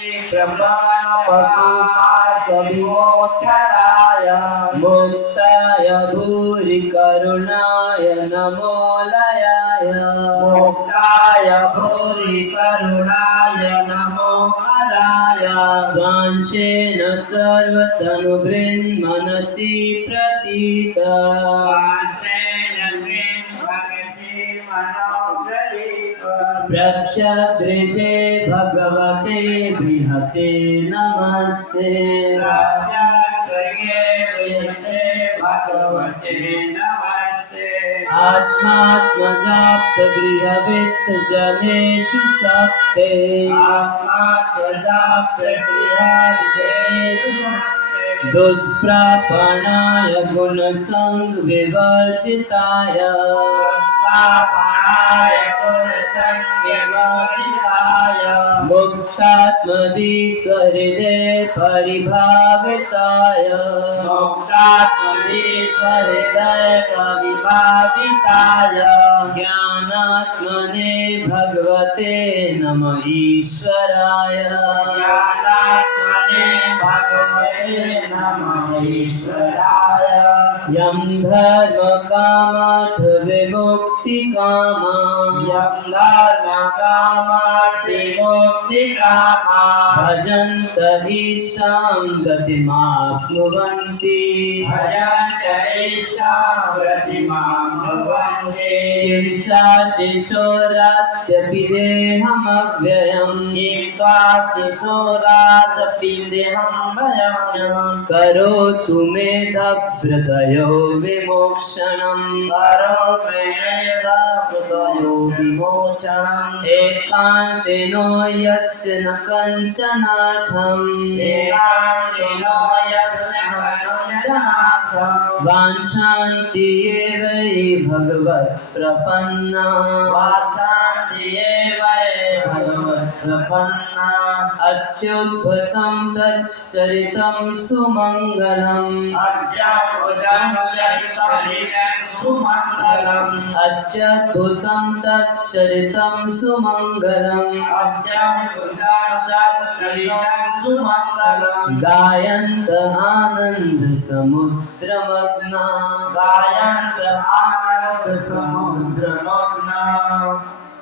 ब्रह्मण पशुपाशविमोचनाय मुक्ताय भूरि करुणाय नमो लयाय मोक्षाय भूरि करुणाय नमो मलाय स्वांशेन सर्वतनुभृन्मनसि प्रतीता प्रत्यदृशे भगवते बृहते नमस्ते भगवते नमस्ते आत्मात्मजाप्तगृहवित्त जनेषु सत्ते दुष्प्रापणाय गुणसङ्गविवर्जिताय मुक्तात्मवीश्वरिदे परिभाविताय ज्ञानात्मने भगवते नमः ईश्वराय यं धर्मकामार्थ विमुक्तिकामा भजन्त ईशां गतिमाप्नुवन्ति किञ्चाशिशोरात्यपि देहमव्ययम् करोतु मेधभृतयो विमोक्षणम् एकान्तेनो यस्य न कञ्चनार्थम् वाञ्छन्ति ये वै भगवत्प्रपन्ना अत्युद्भुतं तच्चरितं सुमङ्गलम् अत्यद्भुतं तच्चरितं सुमङ्गलम् गायन्त आनन्द समुद्रमग्ना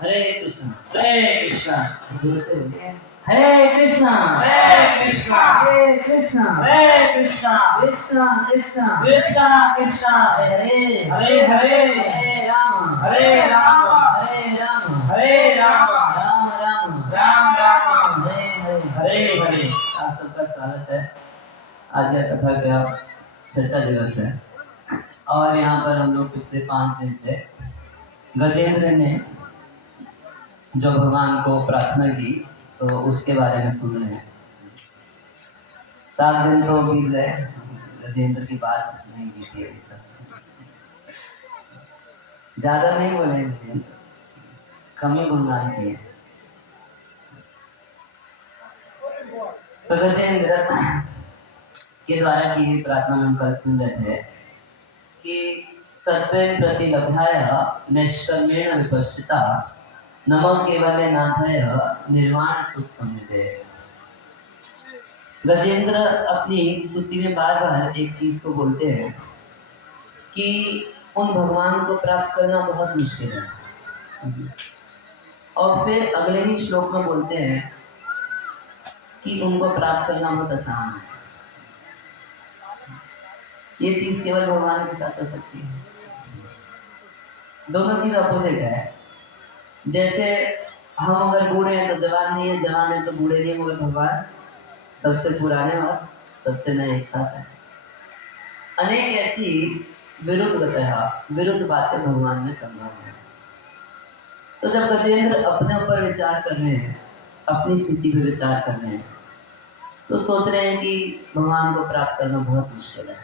हरे कृष्ण हरे कृष्ण हरे कृष्ण कृष्ण कृष्ण हरे हरे राम हरे राम राम राम हरे हरे हरे। आप सबका स्वागत है। आज यह कथा का छठा दिवस है और यहाँ पर हम लोग पिछले 5 दिन से गजेंद्र ने जो भगवान को प्रार्थना की तो उसके बारे में सुन रहे हैं। 7 दिन तो बीत गए, गजेंद्र की बात नहीं जीती अभी तक। ज्यादा नहीं बोले, कम ही गुणगान किए। तो गजेंद्र के द्वारा की गई प्रार्थना में हम कल सुन रहे थे कि सत्त्वेन प्रतिलभ्याय निष्कर्मेण विपश्चिता नमो केवले नाथाय निर्वाण सुख समिते। गजेंद्र अपनी स्तुति में बार बार एक चीज को बोलते हैं कि उन भगवान को प्राप्त करना बहुत मुश्किल है, और फिर अगले ही श्लोक में बोलते हैं कि उनको प्राप्त करना बहुत आसान है। ये चीज केवल भगवान के साथ हो सकती है। दोनों चीज अपोजिट है। जैसे हम अगर बूढ़े हैं तो जवान नहीं है, जवान है तो बूढ़े नहीं है, मगर भगवान सबसे पुराने और सबसे नए एक साथ है। अनेक ऐसी विरुद्ध बातें भगवान में संभव है। तो जब गजेंद्र अपने ऊपर विचार कर रहे हैं, अपनी स्थिति पे विचार कर रहे हैं, तो सोच रहे हैं कि भगवान को प्राप्त करना बहुत मुश्किल है।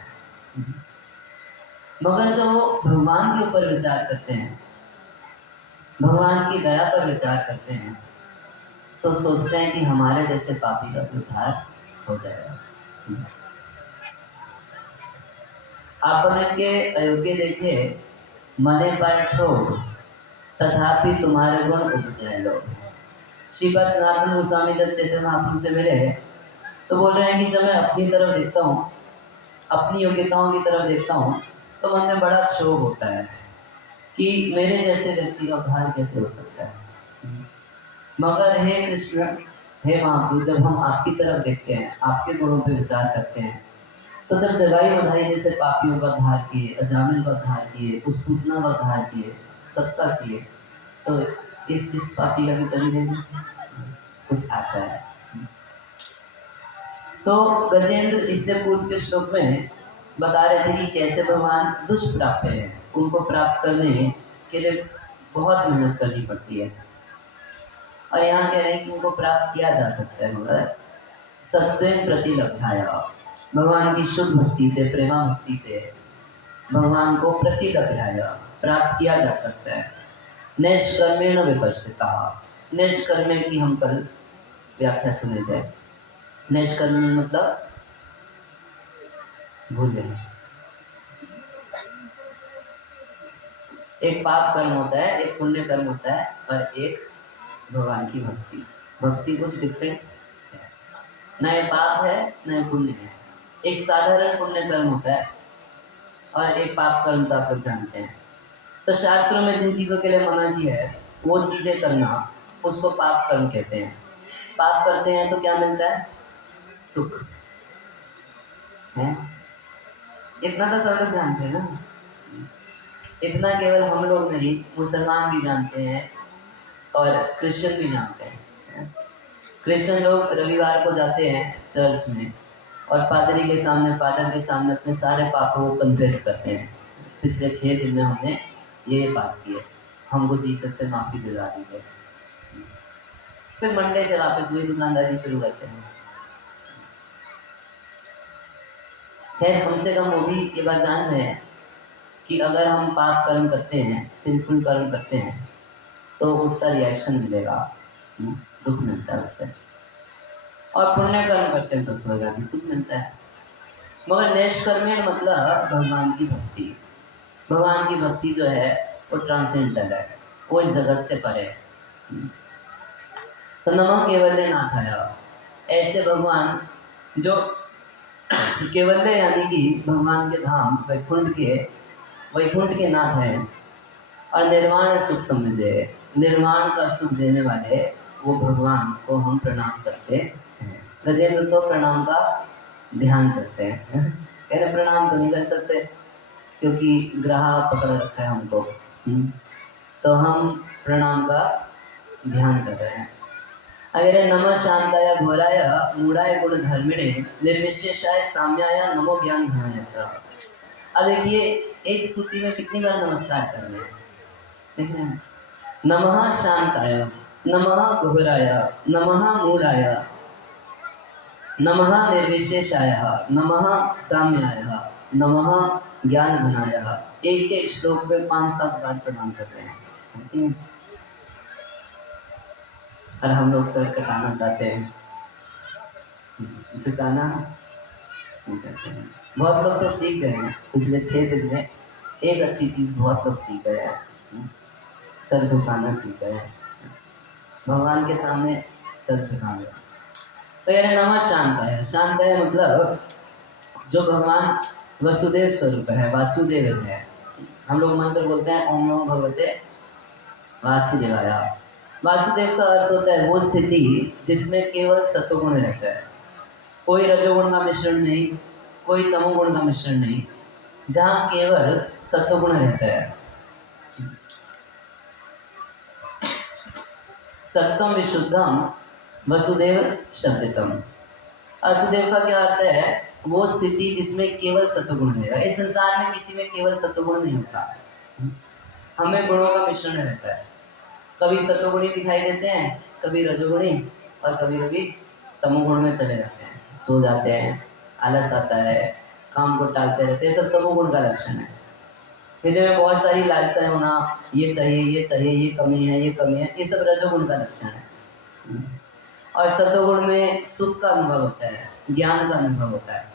मगर जब वो भगवान के ऊपर विचार करते हैं, भगवान की दया पर विचार करते हैं, तो सोचते हैं कि हमारे जैसे पापी का भी उद्धार हो जाएगा। आपने के अयोग्य देखे मने पाए छोड़, तथापि तुम्हारे गुण उपजय लो। श्रीपाद सनातन गोस्वामी जब चैतन्य महाप्रभु से मिले तो बोल रहे हैं कि जब मैं अपनी तरफ देखता हूँ, अपनी योग्यताओं की तरफ देखता हूँ, तो मन में बड़ा क्षोभ होता है कि मेरे जैसे व्यक्ति का उद्धार कैसे हो सकता है। मगर हे कृष्ण, हे महाप्रभु, जब हम आपकी तरफ देखते हैं, आपके गुणों पर विचार करते हैं, तो जब जगाई बधाई जैसे पापियों का उद्धार किए, अजामिल का उद्धार किए, उस पूतना का उद्धार किए, सबका किए, तो इस पापी का भी कभी देंगे कुछ आशा है। तो गजेंद्र इससे पूर्व के श्लोक में बता रहे थे कि कैसे भगवान दुष्प्राप्य है, उनको प्राप्त करने के लिए बहुत मेहनत करनी पड़ती है। और यहाँ कह रहे हैं कि उनको प्राप्त किया जा सकता है, मगर सत्वेन प्रतिलभ्याया, भगवान की शुद्ध भक्ति से, प्रेमा भक्ति से भगवान को प्रतिलभ्याया, प्राप्त किया जा सकता है। नैष्कर्मेण विपश्चिता, नैष्कर्मे की हम कल व्याख्या सुने जाए। नैष्कर्मे मतलब भूल गए, एक पाप कर्म होता है, एक पुण्य कर्म होता है, और एक भगवान की भक्ति। भक्ति कुछ डिफरेंट है, न ये पाप है न ये पुण्य है। एक साधारण पुण्य कर्म होता है और एक पाप कर्म तो आप लोग जानते हैं। तो शास्त्रों में जिन चीज़ों के लिए मना किया है वो चीज़ें करना, उसको पाप कर्म कहते हैं। पाप करते हैं तो क्या मिलता है? सुख है। इतना तो सब लोग जानते हैं ना, इतना केवल हम लोग नहीं, मुसलमान भी जानते हैं और क्रिश्चियन भी जानते हैं। क्रिश्चियन लोग रविवार को जाते हैं चर्च में और पादरी के सामने, फादर के सामने अपने सारे पापों को कन्फेस करते हैं। पिछले 6 दिन में हमने ये पाप किए, हमको जीसस से माफ़ी दिला दीजिए। फिर मंडे से वापस वही दुकानदारी शुरू करते हैं। खैर, कम से कम वो भी ये बात जान रहे हैं कि अगर हम पाप कर्म करते हैं, सिंपल कर्म करते हैं, तो उसका रिएक्शन मिलेगा, दुख मिलता है उससे। और पुण्य कर्म करते हैं तो स्वर्ग की सुख मिलता है। मगर नैष्कर्मेण मतलब भगवान की भक्ति। भगवान की भक्ति जो है वो ट्रांसेंडेंटल है, वो इस जगत से परे है। तो नमः केवल्य नाथ आया, ऐसे भगवान जो केवल्य यानी कि भगवान के धाम वैकुंठ के नाथ हैं, और निर्वाण सुख समझे, निर्वाण का सुख देने वाले वो भगवान को हम प्रणाम करते हैं। गजेंद्र तो प्रणाम का ध्यान करते हैं, कह रहे प्रणाम तो नहीं कर सकते क्योंकि ग्रह पकड़ रखा है हमको, तो हम प्रणाम का ध्यान कर रहे हैं। अगर नमः शांताय घोराय मूढ़ाय गुण धर्मिणे निर्विशेषाय साम्याय नमो ज्ञान घनाय च। अब देखिए, एक स्तुति में कितनी बार नमस्कार कर रहे हैं, देख रहे हैं? नमः शांताय, नमः घोराय, नमः मूढ़ाय, नमः निर्विशेषाय, नमः साम्याय, नमः ज्ञान घनाय। एक एक श्लोक में 5-7 बार प्रणाम कर रहे हैं। और हम लोग सर कटाना चाहते हैं, झुकाना नहीं करते हैं। बहुत लोग तो सीख गए हैं, पिछले 6 दिन में एक अच्छी चीज़ बहुत लोग सीख गए हैं, सर झुकाना सीख गए हैं, भगवान के सामने सर झुका गए। तो यानी नमः शांताय, शांताय मतलब जो भगवान वसुदेव स्वरूप है, वासुदेव है। हम लोग मंत्र बोलते हैं ओम नमो भगवते वासुदेवाय। वासुदेव का अर्थ होता है वो स्थिति जिसमें केवल सत्वगुण रहता है, कोई रजोगुण का मिश्रण नहीं, कोई तमोगुण का मिश्रण नहीं, जहाँ केवल सत्वगुण रहता है। सत्वम विशुद्धम वसुदेव शब्दितम। वासुदेव का क्या अर्थ है? वो स्थिति जिसमें केवल सत्वगुण रहेगा। इस संसार में किसी में केवल सत्वगुण नहीं होता, हमें गुणों का मिश्रण रहता है। कभी सत्वगुणी दिखाई देते हैं, कभी रजोगुणी, और कभी कभी तमोगुण में चले जाते हैं, सो जाते हैं, आलस आता है, काम को टालते रहते हैं, सब तमोगुण का लक्षण है। हृदय में बहुत सारी लालसाएं होना, ये चाहिए, ये चाहिए, ये कमी है, ये कमी है, ये सब रजोगुण का लक्षण है। और सत्वगुण में सुख का अनुभव होता है, ज्ञान का अनुभव होता है।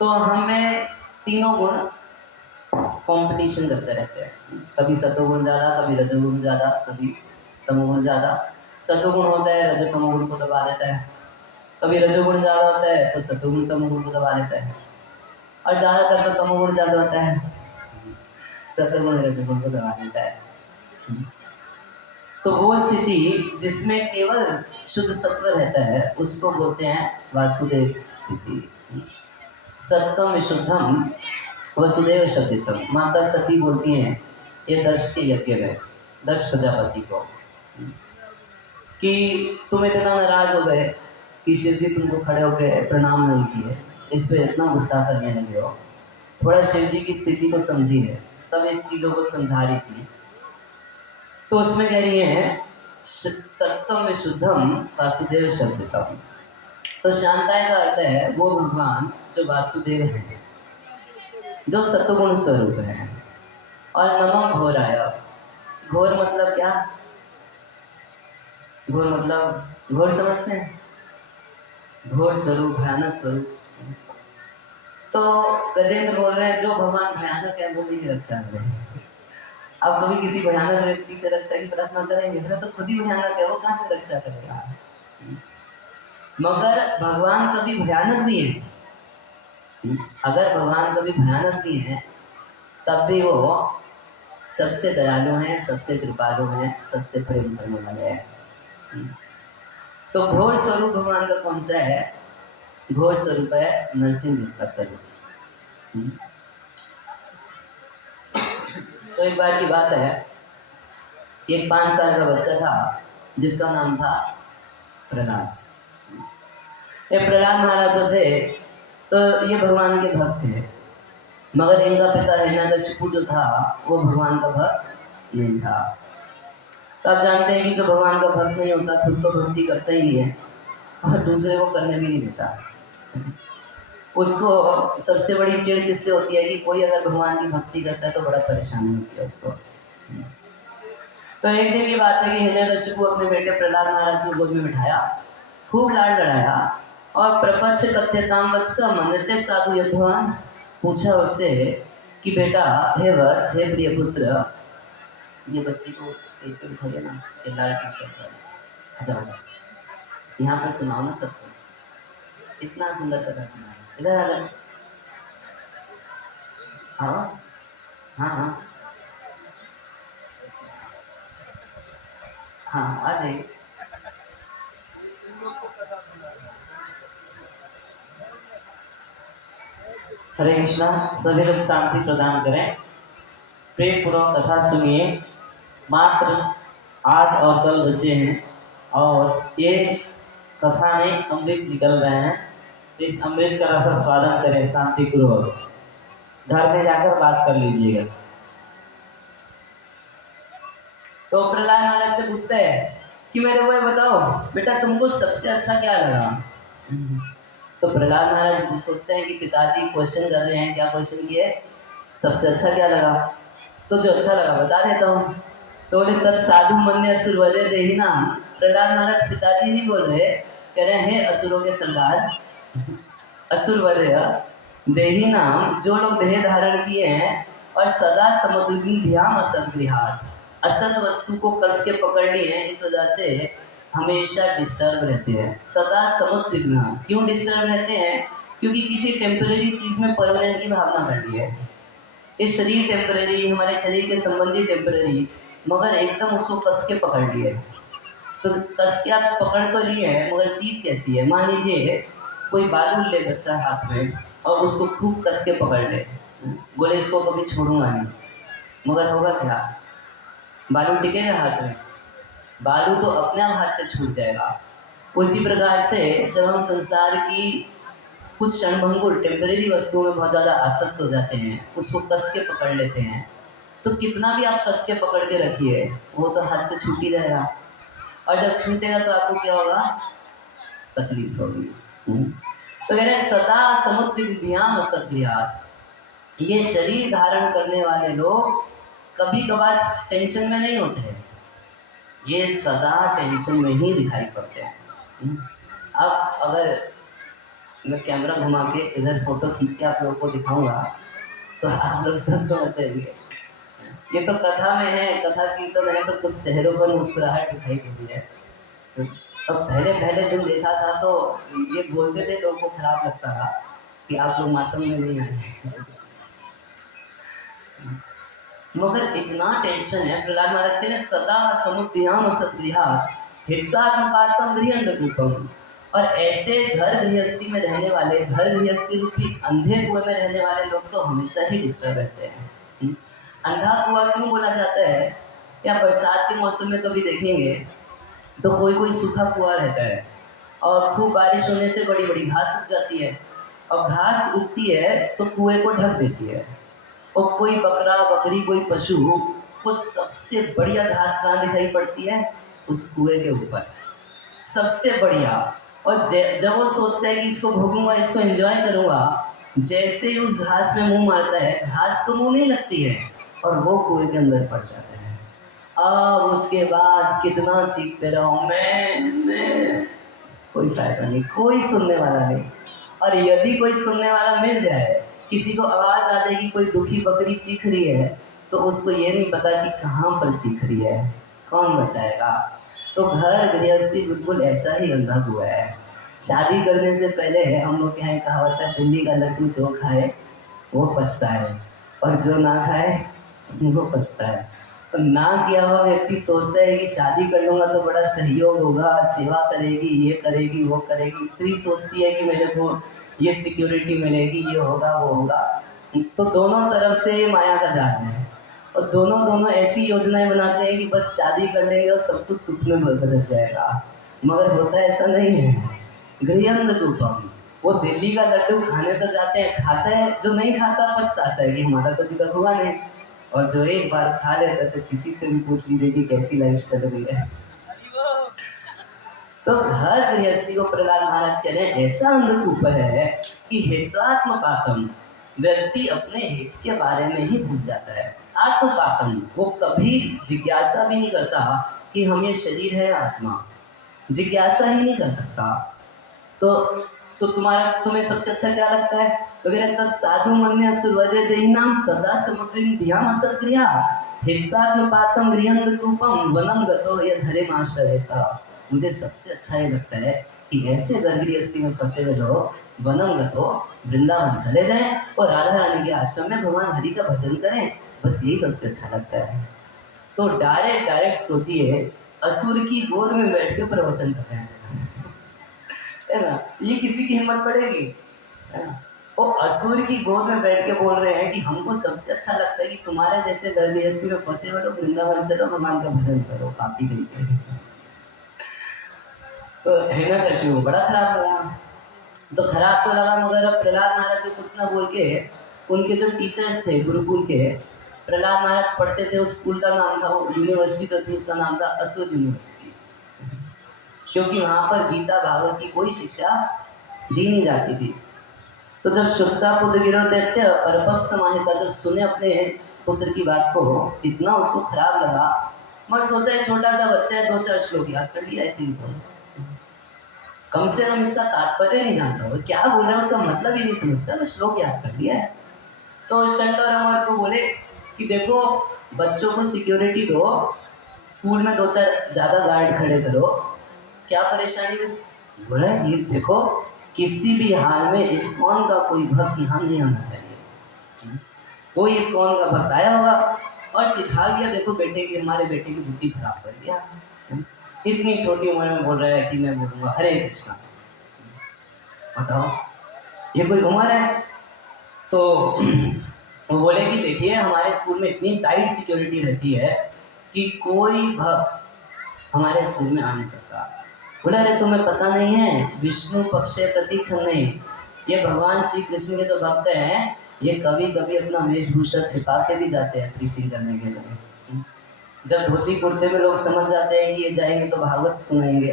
तो हमें तीनों गुण कंपटीशन करते रहते हैं, कभी सत्वगुण ज़्यादा, कभी रजोगुण ज़्यादा, कभी तमोगुण ज़्यादा। सतोगुण होता है रजोतमोगुण को दबा देता है, कभी रजोगुण ज़्यादा होता है तो सतोगुण तमोगुण को दबा देता है, और ज़्यादातर तो तमोगुण ज़्यादा होता है, सतोगुण रजोगुण को दबा देता है। तो वो स्थिति जिसमें केवल शुद्ध सत्व रहता है उसको बोलते हैं वासुदेव स्थिति। सत्वम विशुद्धम वसुदेव शब्दितम। माता सती बोलती हैं ये दक्ष के यज्ञ में, दक्ष प्रजापति को, कि तुम इतना नाराज हो गए कि शिव जी तुमको खड़े होकर प्रणाम नहीं किए, इस पे इतना गुस्सा करने लगे हो, थोड़ा शिव जी की स्थिति को समझिए। तब इस चीज़ों को समझा रही थी। तो उसमें कह रही है सत्वम विशुद्धम वासुदेव शब्दितम। तो शांताय का अर्थ है वो भगवान जो वासुदेव है, जो सत्वगुण स्वरूप है। और नमो घोराय, घोर मतलब क्या? घोर मतलब घोर समझते हैं, घोर स्वरूप, भयानक स्वरूप। तो गजेंद्र बोल रहे हैं जो भगवान भयानक है वो मेरी रक्षा करें। अब कभी किसी भयानक व्यक्ति से रक्षा की प्रार्थना करेंगे, तो खुद ही भयानक है, वो कहाँ से रक्षा करेगा? मगर भगवान कभी भयानक भी है, अगर भगवान कभी भयानक भी है तब भी वो सबसे दयालु हैं, सबसे कृपालु हैं, सबसे प्रेम करने वाले हैं। तो घोर स्वरूप भगवान का कौन सा है? घोर स्वरूप है नरसिंह देव का स्वरूप। तो एक बार की बात है, एक 5 साल का बच्चा था जिसका नाम था प्रहलाद। ये प्रहलाद महाराज जो थे तो ये भगवान के भक्त थे, मगर इनका पिता हिरण्यकशिपु जो था वो भगवान का भक्त नहीं था। तो आप जानते हैं कि जो भगवान का भक्त नहीं होता खुद तो भक्ति करता ही नहीं है और दूसरे को करने भी नहीं देता। उसको सबसे बड़ी चिढ़ किससे होती है कि कोई अगर भगवान की भक्ति करता है तो बड़ा परेशानी होती है उसको। तो एक दिन की बात है कि हिरण्यकशिपु अपने बेटे प्रहलाद महाराज को गोद में बिठाया, खूब लाड लड़ाया और प्रपंच कथ्यताम वत्स मनते साधु यज्ञवान, पूछा उससे कि बेटा, हे वत्स, हे प्रिय पुत्र, ये बच्ची को स्टेज पे बिठाइए ना, ये लाड करता है, यहाँ पे सुनाओ ना सबको, इतना सुंदर कथा सुना, इधर आ जाओ, आओ, हाँ हाँ हाँ आ जाइए। हरे कृष्णा, सभी लोग शांति प्रदान करें, प्रेम पूर्वक कथा सुनिए। मात्र आज और कल बचे हैं और ये कथा में अमृत निकल रहे हैं। इस अमृत का रस स्वादन करें शांति पूर्वक, घर में जाकर बात कर लीजिएगा। तो प्रहलाद महाराज से पूछते हैं कि मेरे को ये बताओ बेटा, तुमको सबसे अच्छा क्या लगा? तो प्रहलाद महाराज सोचते हैं कि पिताजी क्वेश्चन कर रहे हैं, क्या क्वेश्चन किए? सबसे अच्छा क्या लगा? तो जो अच्छा लगा बता देता हूँ। तो बोले तब साधु मन्य असुर वजह देही ना। प्रहलाद महाराज पिताजी नहीं बोल रहे, कह रहे हैं असुरों के सरदार, असुर वजह देही नाम, जो लोग देह धारण किए हैं और सदा समुद्रिध्याम असद्गृहात, असत वस्तु को कस के पकड़ लिए हैं, इस वजह से हमेशा डिस्टर्ब रहते हैं। सदा समुद्विग्न, क्यों डिस्टर्ब रहते हैं? क्योंकि किसी टेम्परेरी चीज में परमानेंट की भावना बढ़ रही है। ये शरीर टेम्परेरी, हमारे शरीर के संबंधी टेम्परेरी, मगर एकदम उसको कस के पकड़ लिए। तो कस के आप पकड़ तो लिए हैं, मगर चीज कैसी है? मान लीजिए कोई बालू ले बच्चा हाथ में और उसको खूब कस के पकड़ ले, बोले इसको कभी छोड़ूंगा नहीं, मगर होगा क्या? बालू टिकेगा हाथ में? बालू तो अपने आप हाथ से छूट जाएगा। उसी प्रकार से जब हम संसार की कुछ क्षणभंगुर टेम्परेरी वस्तुओं में बहुत ज़्यादा आसक्त हो जाते हैं, उसको कस के पकड़ लेते हैं, तो कितना भी आप कस के पकड़ के रखिए वो तो हाथ से छूट ही जाएगा, और जब छूटेगा तो आपको क्या होगा? तकलीफ होगी। तो कह रहे सदा समुद्र विद्याम असभ्यात, ये शरीर धारण करने वाले लोग कभी कभार टेंशन में नहीं होते हैं, ये सदा टेंशन में ही दिखाई पड़ते हैं। अब अगर मैं कैमरा घुमा के इधर फोटो खींच के आप लोगों को दिखाऊंगा तो आप लोग सब समझ जाएंगे। ये तो कथा में है, कथा कीर्तन है, तो कुछ चेहरों पर मुस्कुराहट दिखाई देती है, तो पहले पहले दिन देखा था तो ये बोलते थे, लोगों को खराब लगता था कि आप लोग मातम में नहीं आए। मगर इतना टेंशन है प्रहलाद महाराज के लिए, सदा समुद्याम सत्रिया हितात्मपातम गृहंधकूपम। और ऐसे घर गृहस्थी में रहने वाले, घर गृहस्थी रूपी अंधे कुएं में रहने वाले लोग तो हमेशा ही डिस्टर्ब रहते हैं। अंधा कुआं क्यों बोला जाता है? या बरसात के मौसम में कभी देखेंगे तो कोई कोई सूखा कुआं रहता है और खूब बारिश होने से बड़ी बड़ी घास उग जाती है, और घास उगती है तो कुएं को ढक देती है। और कोई बकरा बकरी कोई पशु को सबसे बढ़िया घास कहाँ दिखाई पड़ती है? उस कुएं के ऊपर, सबसे बढ़िया। और जब वो सोचता है कि इसको भोगूंगा, इसको एंजॉय करूंगा, जैसे ही उस घास में मुंह मारता है, घास तो मुंह नहीं लगती है और वो कुएं के अंदर पड़ जाता है। अब उसके बाद कितना चीखते रहो, मैं, कोई फायदा नहीं, कोई सुनने वाला नहीं। और यदि कोई सुनने वाला मिल जाए, किसी को आवाज आ जाएगी कोई दुखी बकरी चीख रही है, तो उसको ये नहीं पता कि कहाँ पर चीख रही है, कौन बचाएगा। तो घर गृहस्थी बिल्कुल ऐसा ही अंधा हुआ है। शादी करने से पहले हम लोग के यहाँ कहावत है, दिल्ली का लड्डू जो खाए वो पचता है, और जो ना खाए वो पचता है। तो ना किया हुआ व्यक्ति सोचता है कि शादी कर लूंगा तो बड़ा सहयोग होगा, सेवा करेगी, ये करेगी, वो करेगी। स्त्री सोचती है कि मेरे को ये सिक्योरिटी मिलेगी, ये होगा, वो होगा। तो दोनों तरफ से माया का जाल है, और दोनों ऐसी योजनाएं बनाते हैं कि बस शादी कर लेंगे और सब कुछ सुख में बदल जाएगा। मगर होता ऐसा नहीं है। गृहंध रूपम, वो दिल्ली का लड्डू खाने तो जाते हैं, खाता है, जो नहीं खाता पछताता है कि हमारा तो दिक्कत हुआ नहीं। और जो एक बार खा लेता तो किसी से भी पूछ लीजिए कि कैसी लाइफ चल रही है। तो घर गृहस्थी को प्रहलाद महाराज कह रहे हैं ऐसा अंधकूप है कि हितात्मपातम, व्यक्ति अपने हित के बारे में ही भूल जाता है। आत्मपातम, वो कभी जिज्ञासा भी नहीं करता कि हम ये शरीर है आत्मा, जिज्ञासा ही नहीं कर सकता। तो तुम्हें सबसे अच्छा क्या लगता है? वगैरह तत् साधु मन्य सुरवजे देहिनाम सदा समुद्रिम ध्यान असक्रिया हितात्मपातम गृहंधकूपम वनम गतो यधरे माश्रयता। मुझे सबसे अच्छा ये लगता है कि ऐसे घर गृहस्थी में फंसे हुए लोग वनम गतो, वृंदावन चले जाएं और राधा रानी के आश्रम में भगवान हरि का भजन करें, बस यही सबसे अच्छा लगता है। तो डायरेक्ट सोचिए, असुर की गोद में बैठ के प्रवचन कर रहे हैं, है ना? ये किसी की हिम्मत पड़ेगी? है ना? वो असुर की गोद में बैठ के बोल रहे हैं कि हमको सबसे अच्छा लगता है कि तुम्हारे जैसे घर गृहस्थी में फंसे हुए लोग वृंदावन चलो, भगवान का भजन करो, काफी तरीके। तो हिरण्यकशिपु बड़ा खराब लगा। तो खराब तो लगा, मगर अब प्रहलाद महाराज को कुछ ना बोल के उनके जो टीचर्स थे गुरुकुल के, प्रहलाद महाराज पढ़ते थे, उस स्कूल का नाम था, वो यूनिवर्सिटी तो थी, उसका नाम था असुर यूनिवर्सिटी, क्योंकि वहां पर गीता भागवत की कोई शिक्षा दी नहीं जाती थी। तो जब शुक्ता पुत्र गिरो दैत्य परपक्ष समाहिता, जब सुने अपने पुत्र की बात को, इतना उसको खराब लगा। मगर सोचा है छोटा सा बच्चा है, 2-4 श्लोक याद कर लिया, ऐसे ही तो कम से कम इसका तात्पर्य नहीं जानता, वो क्या बोल रहे हैं उसका मतलब ही नहीं समझता, मैं श्लोक याद कर लिया है। तो शंट और अमर को बोले कि देखो बच्चों को सिक्योरिटी दो, स्कूल में 2-4 ज्यादा गार्ड खड़े करो, क्या परेशानी है? बोला ये देखो किसी भी हाल में इस्कॉन का कोई भक्त यहाँ नहीं आना चाहिए। कोई इस्कॉन का भक्त आया होगा और सिखा दिया, देखो बेटे की, हमारे बेटे की बुद्धि खराब कर दिया, इतनी छोटी उम्र में बोल रहा है कि मैं बोलूँगा हरे कृष्णा। बताओ ये कोई उम्र है? तो वो बोले कि देखिए हमारे स्कूल में इतनी टाइट सिक्योरिटी रहती है कि कोई भक्त हमारे स्कूल में आ नहीं सकता। बोला अरे तुम्हें पता नहीं है, विष्णु पक्षे प्रतिक्षण नहीं, ये भगवान श्री कृष्ण के जो भक्त हैं ये कभी कभी अपना वेशभूषा छिपा के भी जाते हैं प्रीचिंग करने के लिए। जब धोती कुर्ते में लोग समझ जाते हैं कि ये जाएंगे तो भागवत सुनाएंगे,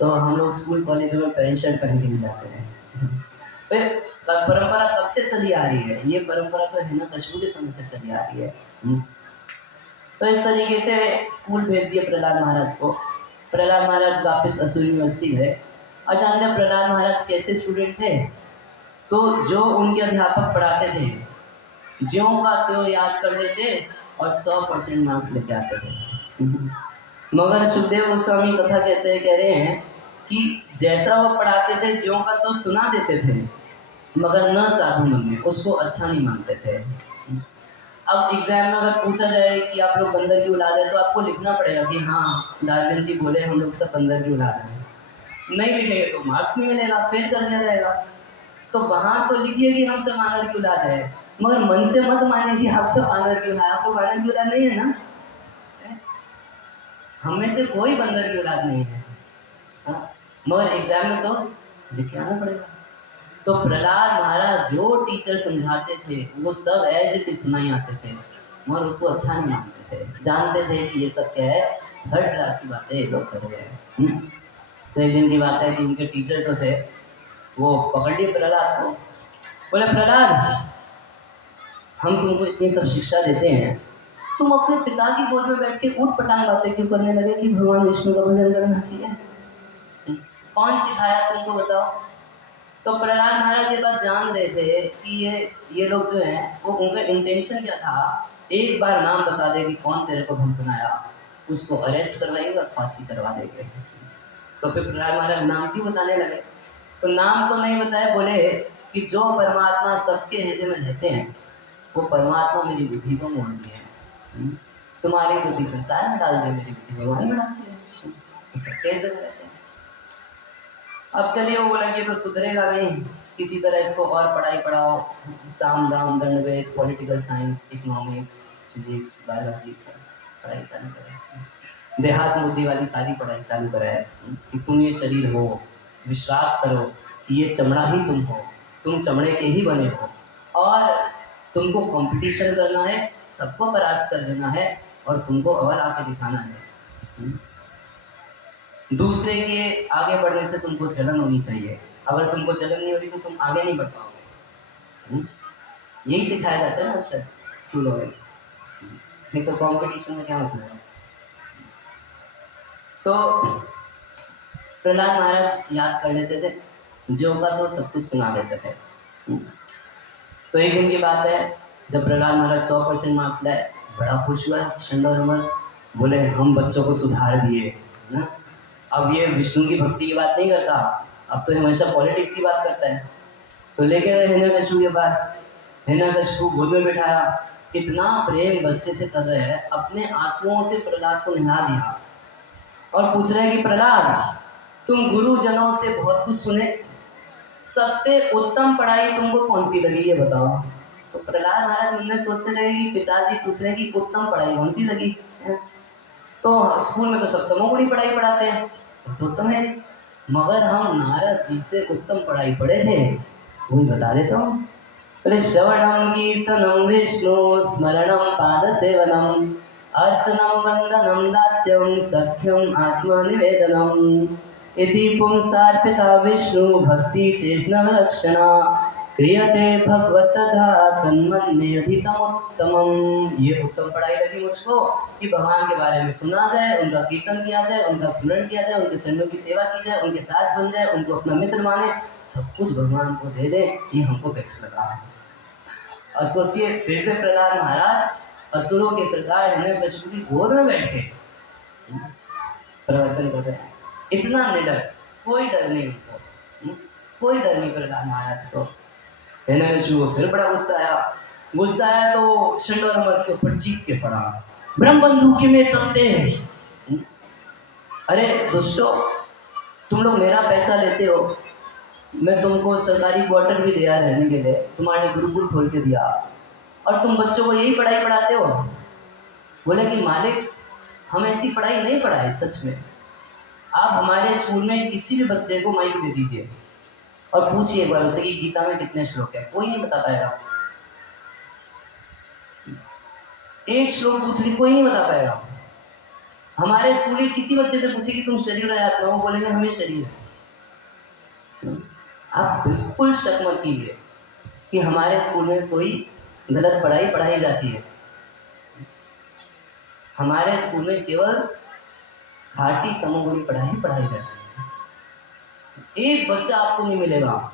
तो हम लोग स्कूल कॉलेजों में पैंट शर्ट पहन के भी जाते हैं। फिर परंपरा कब से चली आ रही है? ये परंपरा तो हिरण्यकशिपु के समय से चली आ रही है। तो इस तरीके से स्कूल भेज दिए प्रहलाद महाराज को। प्रहलाद महाराज वापस असुर यूनिवर्सिटी गए, और जानते प्रहलाद महाराज कैसे स्टूडेंट थे? तो जो उनके अध्यापक पढ़ाते थे ज्यों का त्यों याद कर लेते और 100% मार्क्स लेके आते थे। मगर सुखदेव गोस्वामी कथा कह रहे हैं कि जैसा वो पढ़ाते थे ज्यों का तो सुना देते थे, मगर न साधु मन में, उसको अच्छा नहीं मानते थे। अब एग्जाम में अगर पूछा जाए कि आप लोग बंदर की औलाद है, तो आपको लिखना पड़ेगा कि हाँ डार्विन जी बोले हम लोग सब बंदर की औलाद हैं। नहीं लिखेंगे तो मार्क्स नहीं मिलेगा, फेल कर दिया जाएगा। तो वहां तो लिखिए कि हम सब वानर की औलाद है, मगर मन से मत मानिए कि आप सब वानर की औलाद, आप लोग वानर की औलाद नहीं है ना। हम में से कोई बंदर की औलाद नहीं है, हाँ? मगर एग्जाम में तो लिख के आना पड़ेगा। तो प्रहलाद महाराज जो टीचर समझाते थे वो सब एज इट इज सुनाई आते थे, मगर उसको अच्छा नहीं मानते थे, जानते थे कि ये सब क्या है, थर्ड क्लास की बातें ये लोग कर रहे हैं। तो एक दिन की बात है कि उनके टीचर जो थे वो पकड़ लिए प्रहलाद को, बोले प्रहलाद हम तुमको इतनी सब शिक्षा देते हैं, तुम अपने पिता की गोद में बैठ के ऊट पटांग बातें क्यों करने लगे कि भगवान विष्णु का भजन करना चाहिए? कौन सिखाया तुमको, बताओ। तो प्रहलाद महाराज ये बात जान रहे थे कि ये लोग जो हैं वो, उनका इंटेंशन क्या था, एक बार नाम बता दे कि कौन तेरे को भक्त बनाया, उसको अरेस्ट करवाएंगे और फांसी करवा देंगे। तो फिर प्रहलाद महाराज नाम क्यों बताने लगे? तो नाम तो नहीं बताए, बोले कि जो परमात्मा सबके हृदय में रहते हैं वो परमात्मा मेरी बुद्धि को मोड़ दिए हैं। तुम्हारी बुद्धि संसार में डाल दे, मेरी बुद्धि भगवान में डालते हैं, सबके हृदय में रहते हैं। अब चलिए वो बोला कि तो सुधरेगा नहीं, किसी तरह इसको और पढ़ाई पढ़ाओ, साम दाम दंड वेद, political science, economics, physics, biology, पढ़ाई चालू कराए, देहात बुद्धि वाली सारी पढ़ाई चालू कराए कि तुम ये शरीर हो, विश्वास करो कि ये चमड़ा ही तुम हो, तुम चमड़े के ही बने हो, और तुमको कंपटीशन करना है, सबको परास्त कर देना है, और तुमको अव्वल आके दिखाना है। दूसरे के आगे बढ़ने से तुमको जलन होनी चाहिए, अगर तुमको जलन नहीं हो रही तो तुम आगे नहीं बढ़ पाओगे। यही सिखाया जाता है ना सर स्कूलों में, नहीं तो कंपटीशन में क्या मतलब है। तो प्रहलाद महाराज याद कर लेते थे, जो का तो सब कुछ सुना देते थे। तो एक दिन की बात है, जब प्रहलाद महाराज 100% मार्क्स लाए, बड़ा खुश हुआ शंडोरमल, बोले हम बच्चों को सुधार दिए ना। अब ये विष्णु की भक्ति की बात नहीं करता, अब तो हमेशा पॉलिटिक्स की बात करता है। तो लेके गए हिरण्यकशिपु के पास, हिरण्यकशिपु गोद में बिठाया, इतना प्रेम बच्चे से कर रहे हैं, अपने आंसुओं से प्रहलाद को नहा दिया और पूछ रहे हैं कि प्रहलाद तुम गुरुजनों से बहुत कुछ सुने, सबसे उत्तम पढ़ाई तुमको कौन सी लगी ये बताओ। तो प्रहलाद महाराज मन में सोचने लगे कि पिताजी पूछ रहे हैं कि उत्तम पढ़ाई कौन सी लगी, तो स्कूल में तो सब तमोगुणी पढ़ाई पढ़ाते हैं, तो उत्तम है, मगर हम नारद जी से उत्तम पढ़ाई पढ़े थे, वही बता देता हूँ। बोले श्रवणम कीर्तनम विष्णु स्मरणम पाद सेवनम अर्चनम वंदनम दास्यम सख्यम आत्मनिवेदनम इति पुंसार्पिता विष्णु भक्ति चेष्णव लक्षणा क्रियते भगवतधा तन्मन्ये अधिकमुत्तमम्। ये उत्तम पढ़ाई लगी मुझको कि भगवान के बारे में सुना जाए, उनका कीर्तन किया जाए, उनका स्मरण किया जाए, उनके चरणों की सेवा की जाए, उनके दास बन जाए, उनको अपना मित्र माने, सब कुछ भगवान को दे दे, ये हमको बेस्ट लगा। और सोचिए फिर से प्रहलाद महाराज असुरों के सरदार हिरण्यकशिपु की गोद में बैठ के प्रवचन कर रहे हैं, इतना निडर, कोई डर नहीं उनको, कोई डर नहीं प्रहलाद महाराज को। हिरण्यकशिपु को फिर बड़ा गुस्सा आया तो शंडोरमल के ऊपर चीख के पड़ा, ब्रह्म बंधु के में तंते, अरे दुष्टो, तुम लोग मेरा पैसा लेते हो, मैं तुमको सरकारी क्वार्टर भी दिया रहने के लिए, तुम्हारे गुरुकुल खोल के दिया, और तुम बच्चों को यही पढ़ाई पढ़ाते हो। बोले कि मालिक हम ऐसी पढ़ाई नहीं पढ़ाए, सच में आप हमारे स्कूल में किसी भी बच्चे को माइक दे दीजिए और पूछिए एक बार उसे कि गीता में कितने श्लोक है, कोई नहीं बता पाएगा। एक श्लोक पूछ के कोई नहीं बता पाएगा। हमारे स्कूल के किसी बच्चे से पूछे कि तुम शरीर है आत्मा, वो बोलेंगे हमें शरीर है। आप बिल्कुल शक मत कीजिए कि हमारे स्कूल में कोई गलत पढ़ाई पढ़ाई जाती है। हमारे स्कूल में केवल खाटी तमोगुणी पढ़ाई पढ़ाई जाती है, एक बच्चा आपको नहीं मिलेगा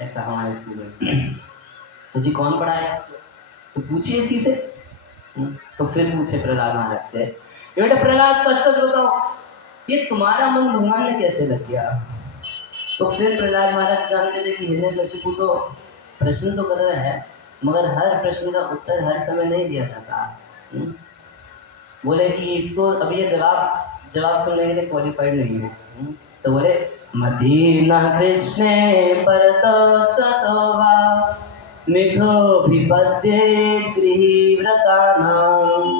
ऐसा हमारे स्कूल में। तो जी कौन पढ़ाया, तो पूछिए इसी से। तो फिर पूछे प्रहलाद महाराज से, "ये बेटा प्रहलाद, सच सच बताओ, ये तुम्हारा मन भगवान ने कैसे लग गया?" तो फिर प्रहलाद महाराज जानते थे कि हिरण्यकशिपु तो प्रश्न तो कर रहा है, मगर हर प्रश्न का उत्तर हर समय नहीं दिया जाता। हम्म? बोले कि इसको अभी ये जवाब जवाब सुनने के लिए क्वालिफाइड नहीं है। तो बोले, "मदीना कृष्णे परतो सतो वा मिथो विपद्ये गृहीव्रतानाम्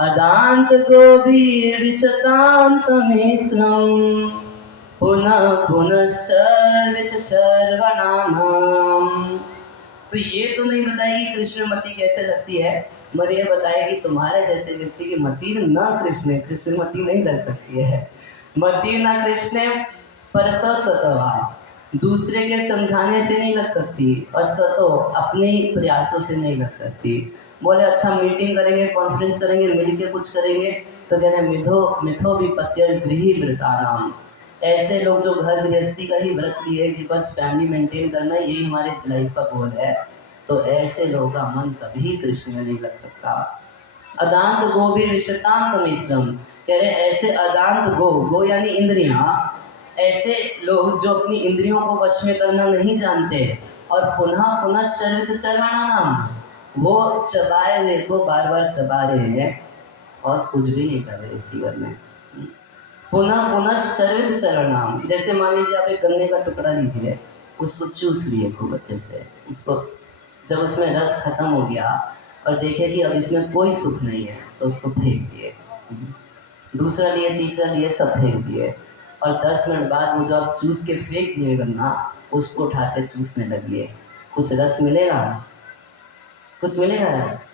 अदान्त गोभीर विशतान्त मिश्रम् पुनः पुनश्चर्वित चर्वणानाम्।" तो ये तो नहीं बताएगी कृष्ण मति कैसे लगती है, मगर ये बताएगी तुम्हारे जैसे व्यक्ति की मति न कृष्ण कृष्ण मति नहीं लग सकती है। मति न कृष्ण परतो सतवा, दूसरे के समझाने से नहीं लग सकती, और सतो अपने प्रयासों से नहीं लग सकती। बोले अच्छा मीटिंग करेंगे, कॉन्फ्रेंस करेंगे, मिलके कुछ करेंगे, तो कहने मिथो मिथो विपत्य गृही व्रतानाम, ऐसे लोग जो घर गृहस्थी का ही व्रत लिए कि बस फैमिली मेंटेन करना यही हमारे लाइफ का गोल है, तो ऐसे लोगों का मन कभी कृष्ण में नहीं लग सकता। अदांत गो भी विशतांत मिश्रम, कह रहे ऐसे अदांत गो यानी इंद्रियां, ऐसे लोग जो अपनी इंद्रियों को वश में करना नहीं जानते, और पुनः पुनः शरीर चरवाना नाम, वो चबाए हुए को बार बार चबा रहे हैं और कुछ भी नहीं कर रहे इस जीवन में। पुनः पुनः चरित चरणाम, जैसे मान लीजिए आप एक गन्ने का टुकड़ा लीजिए, उसको चूस लिए खूब अच्छे से, उसको जब उसमें रस खत्म हो गया और देखे कि अब इसमें कोई सुख नहीं है, तो उसको फेंक दिए, दूसरा लिए, तीसरा लिए, सब फेंक दिए, और 10 मिनट बाद वो जो आप चूस के फेंक दिए गन्ना, उसको उठा के चूसने लगिए, कुछ रस मिलेगा? कुछ मिलेगा रस?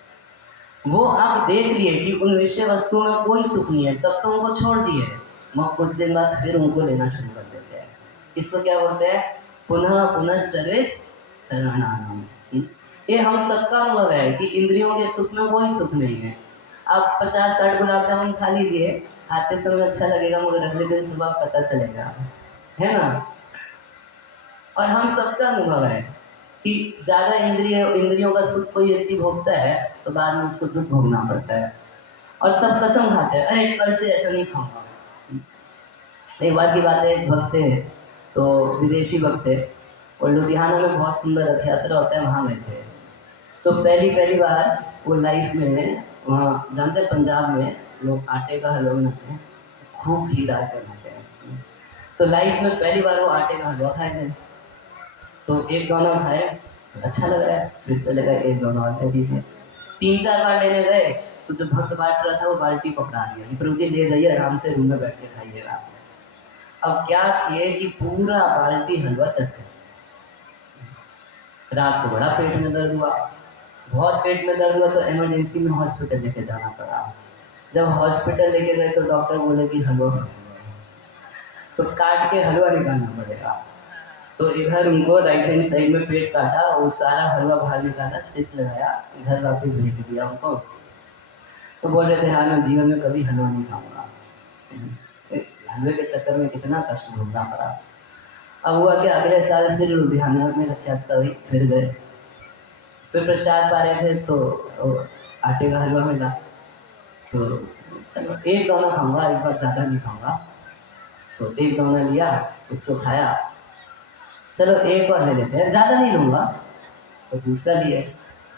वो आप देख लिए कि उन विषय वस्तुओं में कोई सुख नहीं है, तब तो उनको छोड़ दिए, मगर कुछ दिन बाद फिर उनको लेना शुरू कर देते हैं। इसको क्या बोलते हैं? पुनः पुनश्चरित चरणानाम। ये हम सबका अनुभव है कि इंद्रियों के सुख में कोई सुख नहीं है। आप 50-60 गुलाब जामुन खा लीजिए, खाते समय अच्छा लगेगा, मगर अगले दिन सुबह पता चलेगा, है ना? और हम सबका अनुभव है कि ज़्यादा इंद्रियों का सुख कोई व्यक्ति भोगता है तो बाद में उसको दुख भोगना पड़ता है, और तब कसम खाते हैं, अरे कल से ऐसा नहीं खाऊंगा। एक बार की बात है, एक भक्त थे, तो विदेशी भक्त थे, और लुधियाना में बहुत सुंदर रथ यात्रा होता है, वहाँ गए थे। तो पहली बार वो लाइफ में, वहाँ जानते हैं पंजाब में लोग आटे का हलवा बनाते हैं, खूब घी डाल कर बनाते हैं, तो लाइफ में पहली बार वो आटे का हलवा खाए थे। तो एक दोनों खाए, अच्छा लग रहा है, फिर चले गए, एक दोनों और ले दीजिए। 3-4 बार लेने गए तो जो भक्त बांट रहा था वो बाल्टी पकड़ा दिया कि प्रभु जी ले जाइए, आराम से रूम में बैठ के खाइएगा। अब क्या किए कि पूरा बाल्टी हलवा चट गया। रात को बड़ा पेट में दर्द हुआ, बहुत पेट में दर्द हुआ, तो इमरजेंसी में हॉस्पिटल लेके जाना पड़ा। जब हॉस्पिटल लेके गए तो डॉक्टर बोले कि हलवा फंस गया, तो काट के हलवा निकालना पड़ेगा। तो इधर उनको राइट हैंड साइड में पेट काटा, वो सारा हलवा बाहर निकाला, स्टिच लगाया, घर वापस भेज दिया उनको। तो बोल रहे थे हाँ मैं जीवन में कभी हलवा नहीं खाऊंगा। हलवे के चक्कर में कितना कष्ट भोगना पड़ा। अब हुआ कि अगले साल फिर लुधियाना में रथ यात्रा हुई, फिर गए, फिर प्रसाद पा रहे थे तो आटे का हलवा मिला, तो चलो एक दोना खाऊंगा, एक बार ज़्यादा नहीं खाऊंगा। तो एक दोना लिया, उसको खाया, चलो एक और ले लेते हैं, ज़्यादा नहीं लूँगा, तो दूसरा लिए,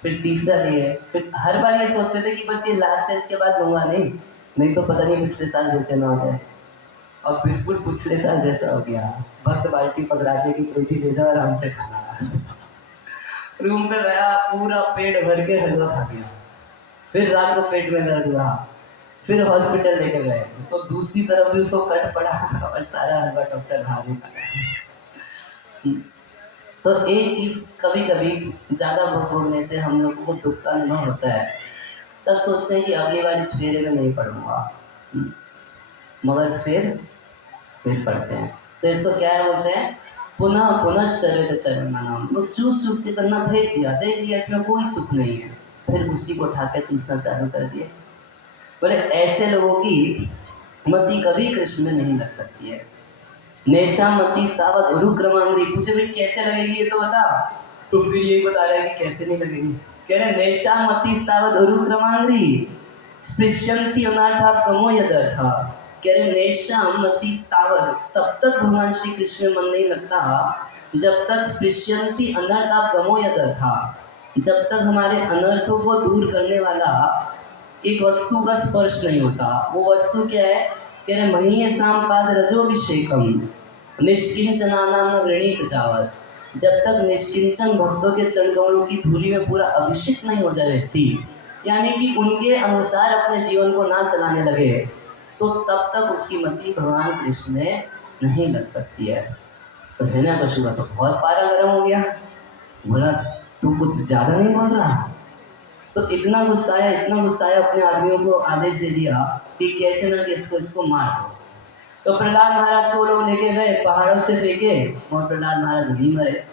फिर तीसरा लिए, फिर हर बार ये सोचते थे कि बस ये लास्ट है, इसके बाद लूँगा नहीं तो पता नहीं पिछले साल जैसे ना हो जाए। और बिल्कुल पिछले साल जैसा हो गया, भक्त बाल्टी पकड़ा के कि कोई चीज़ ले जाओ, आराम से खाना। रूम पे गया, पूरा पेट भर के हलवा खा गया, फिर रात को पेट में दर्द हुआ, फिर हॉस्पिटल लेके गए, तो दूसरी तरफ भी उसको कट पड़ा और सारा हलवा डॉक्टर खा गया। तो एक चीज़ कभी कभी ज़्यादा भोगने से हम लोग को दुख का अनुभव होता है, तब सोचते हैं कि अगली बार इस फेरे में नहीं पढ़ूंगा, मगर फिर पढ़ते हैं। तो इसको क्या है बोलते हैं? पुनः पुनः शरीर चरना नाम। वो चूस के करना फेंक दिया, देख लिया इसमें कोई सुख नहीं है, फिर उसी को उठा के चूसना चालू कर दिए। बोले ऐसे लोगों की मति कभी कृष्ण में नहीं लग सकती है। नेशा मति सावत रुक्रमांगरी, पूछे भाई कैसे लगेगी ये तो बता, तो फिर यही बता रहा है कि कैसे नहीं लगेगी, कह रहे नेशा मति स्तावत उरुक्रमांग्री स्पृश्यन्ति अनाथा गमो यदर्था। कह रहे नेशा मति स्तावत, तब तक भगवान श्री कृष्ण में मन नहीं लगता जब तक स्पृश्यन्ति अनर्था गमो यदर्था, जब तक हमारे अनर्थों को दूर करने वाला एक वस्तु का स्पर्श नहीं होता। वो वस्तु क्या है? कह रहे महीय शाम पाद रजोभिषेकम निष्किंचना नाम वृणीत जावत। जब तक निष्किंचन भक्तों के चरण कमलों की धूलि में पूरा अभिषेक नहीं हो जाए व्यक्ति, यानी कि उनके अनुसार अपने जीवन को ना चलाने लगे, तो तब तक उसकी मति भगवान कृष्ण में नहीं लग सकती है। तो हिरण्यकशिपु का तो बहुत पारा गर्म हो गया, बोला तू कुछ ज्यादा नहीं बोल रहा। तो इतना गुस्साया अपने आदमियों को आदेश दे दिया कि कैसे ना कैसे इसको मार दो। तो प्रहलाद महाराज को लोग लेके गए, पहाड़ों से फेंके और प्रहलाद महाराज नहीं मरे,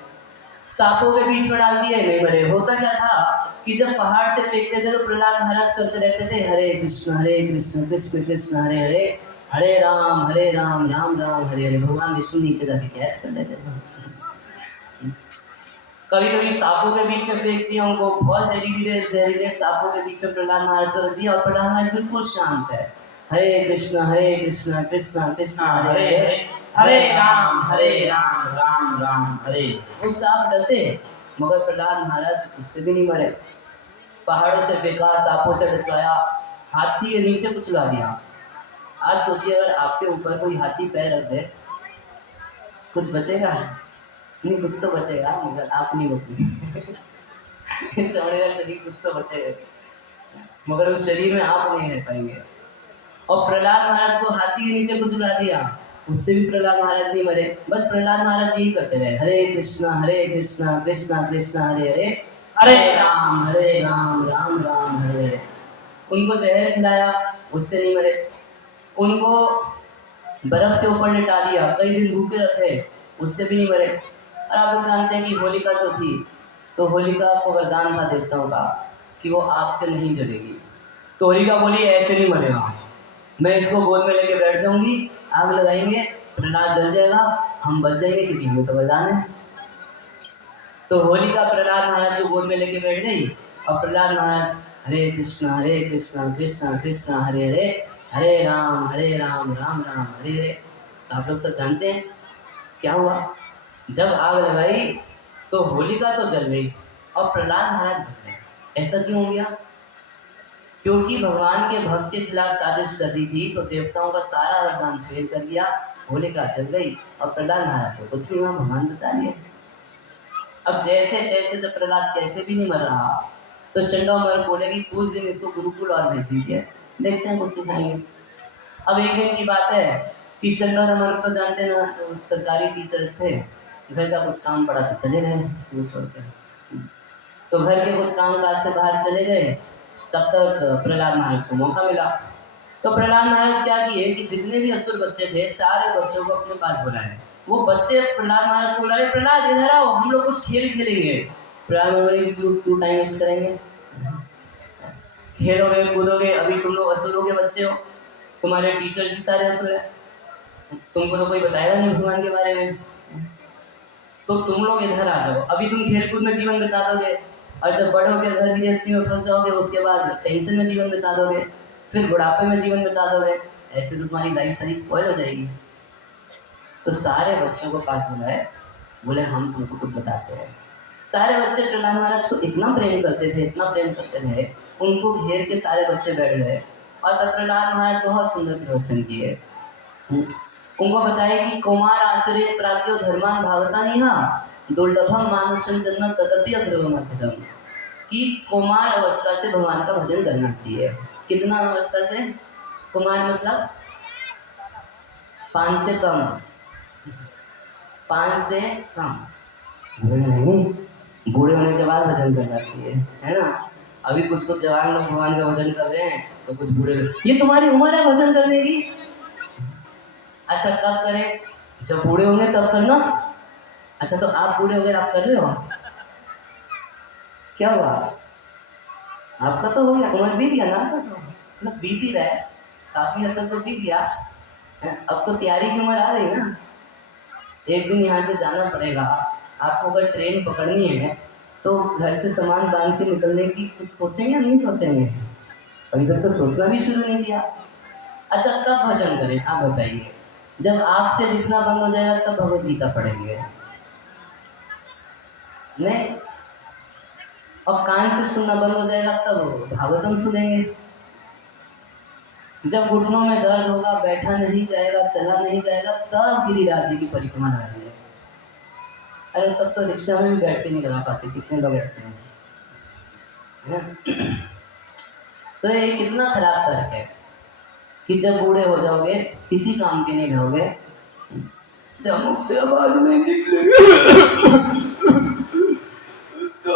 सांपों के बीच में डाल दिए, नहीं मरे। होता क्या था कि जब पहाड़ से फेंकते थे तो प्रहलाद महाराज करते रहते थे हरे कृष्ण कृष्ण कृष्ण हरे हरे, हरे राम राम राम हरे हरे। भगवान विष्णु नीचे जाके कैच कर लेते थे। कभी कभी सांपों के बीच में फेंक दिया उनको, बहुत जहरीले सांपों के बीच में प्रहलाद महाराज को रख दिया और प्रहलाद महाराज बिल्कुल शांत है। हरे कृष्ण कृष्ण कृष्ण हरे हरे, हरे राम राम राम हरे। वो सांप डसे मगर प्रहलाद महाराज उससे भी नहीं मरे। पहाड़ों से फेंका, सांपों से डसवाया, हाथी के नीचे कुचला दिया। आप सोचिए अगर आपके ऊपर कोई हाथी पैर रख दे, कुछ बचेगा? नहीं, कुछ तो बचेगा मगर आप नहीं बचेंगे। चौड़े का शरीर कुछ तो बचेगा मगर उस शरीर में आप नहीं रह पाएंगे। और प्रहलाद महाराज को हाथी के नीचे कुचला दिया, उससे भी प्रहलाद महाराज नहीं मरे। बस प्रहलाद महाराज यही करते रहे, हरे कृष्ण कृष्ण कृष्ण हरे हरे, हरे राम राम राम हरे हरे। उनको जहर खिलाया, उससे नहीं मरे। उनको बर्फ के ऊपर लिटा दिया, कई दिन भूखे रखे, उससे भी नहीं मरे। और आप लोग जानते हैं कि होलिका जो थी, तो होलिका को वरदान था देवताओं का कि वो आग से नहीं जलेगी। तो होलिका बोली ऐसे नहीं मरेगा, मैं इसको गोद में लेके बैठ जाऊंगी, आग लगाएंगे, प्रहलाद जल जाएगा, हम बच जाएंगे क्योंकि हमें तो वरदान है। तो होलिका प्रहलाद महाराज को गोद में लेके बैठ गई और प्रहलाद महाराज हरे कृष्ण कृष्ण कृष्ण हरे हरे, हरे राम राम राम हरे हरे। तो आप लोग सब जानते हैं क्या हुआ? जब आग लगाई तो होलिका तो जल गई और प्रहलाद महाराज बच गए। ऐसा क्यों हो गया? क्योंकि भगवान के भक्त के खिलाफ साजिश कर दी थी, तो देवताओं का सारा वरदान फेल कर दिया, होलिका जल गई और प्रहलाद महाराज को कुछ नहीं हुआ, भगवान बचा लिए। अब जैसे तैसे जब प्रहलाद कैसे भी नहीं मर रहा, तो चंडोमर बोलेगी कुछ दिन इसको गुरुकुल और भेज दीजिए, देखते हैं कुछ सिखाएंगे। अब एक दिन की बात है कि चंडोमर तो जानते ना, तो सरकारी टीचर्स थे, घर का कुछ काम पड़ा तो चले गए स्कूल छोड़ के। तो घर के कुछ काम काज से बाहर चले गए, तब तक प्रहलाद महाराज को मौका मिला। तो प्रहलाद महाराज क्या किए कि जितने भी असुर बच्चे थे सारे बच्चों को अपने पास बुलाए। वो बच्चे प्रहलाद महाराज को बुला रहे, प्रहलाद इधर आओ, हम लोग कुछ खेल खेलेंगे। प्रहलाद महाराज क्यों टाइम वेस्ट करेंगे, खेलोगे कूदोगे, अभी तुम लोग असुरों के बच्चे हो, तुम्हारे टीचर भी सारे असुर है, तुमको तो कोई बताएगा नहीं भगवान के बारे में, तो तुम लोग इधर आ जाओ। अभी तुम खेल कूद में जीवन बिता दोगे और जब बड़े होकर घर गृहस्थी में फंस जाओगे, उसके बाद टेंशन में जीवन बिता दोगे, फिर बुढ़ापे में जीवन बिता दोगे, ऐसे तो तुम्हारी लाइफ सारी स्पॉइल हो जाएगी। तो सारे बच्चों को पास बुलाए, बोले हम तुमको कुछ बताते हैं। सारे बच्चे प्रहलाद महाराज को इतना प्रेम करते थे, उनको घेर के सारे बच्चे बैठ गए और तब प्रहलाद महाराज बहुत सुंदर प्रवचन किए। उनको बताया कि कुमार आचरित प्राज्ञो धर्मान भावता निहा दुर्लभम मानुषम जन्म तदपि अध्रुवमर्थितम, कि कुमार अवस्था से भगवान का भजन करना चाहिए। कितना अवस्था से? कुमार मतलब 5 से कम, 5 से कम, नहीं, बूढ़े होने के बाद भजन करना चाहिए, है ना। अभी कुछ जवान लोग भगवान का भजन कर रहे हैं, तो कुछ बूढ़े लोग, ये तुम्हारी उम्र है भजन करने की? अच्छा कब करें? जब बूढ़े होंगे तब करना। अच्छा तो आप बूढ़े हो गए, आप कर रहे हो, क्या हुआ? आपका तो हो गया, उम्र बीत गया ना, आपका तो मतलब बीत ही रहा है, काफी हद तक तो बीत गया। अब तो तैयारी की उम्र आ रही ना। एक दिन यहाँ से जाना पड़ेगा आपको, अगर ट्रेन पकड़नी है तो घर से सामान बांध के निकलने की कुछ सोचेंगे या नहीं सोचेंगे? अभी तक तो सोचना भी शुरू नहीं किया। अच्छा, कब भजन करें आप बताइए? जब आँख से दिखना बंद हो जाएगा तब भगवत गीता पढ़ेंगे, नहीं? और कान से सुनना बंद हो जाएगा तब भागवतम सुनेंगे। जब घुटनों में दर्द होगा, बैठा नहीं जाएगा, चला नहीं जाएगा, तब गिरिराज जी की परिक्रमा लगाएंगे। अरे तब तो रिक्शा में भी बैठ के नहीं लगा पाते, कितने लोग ऐसे हैं, है ना? तो ये कितना खराब तर्क है कि जब बूढ़े हो जाओगे किसी काम के नहीं रहोगे, जब मुख से आवाज नहीं निकलेगी तो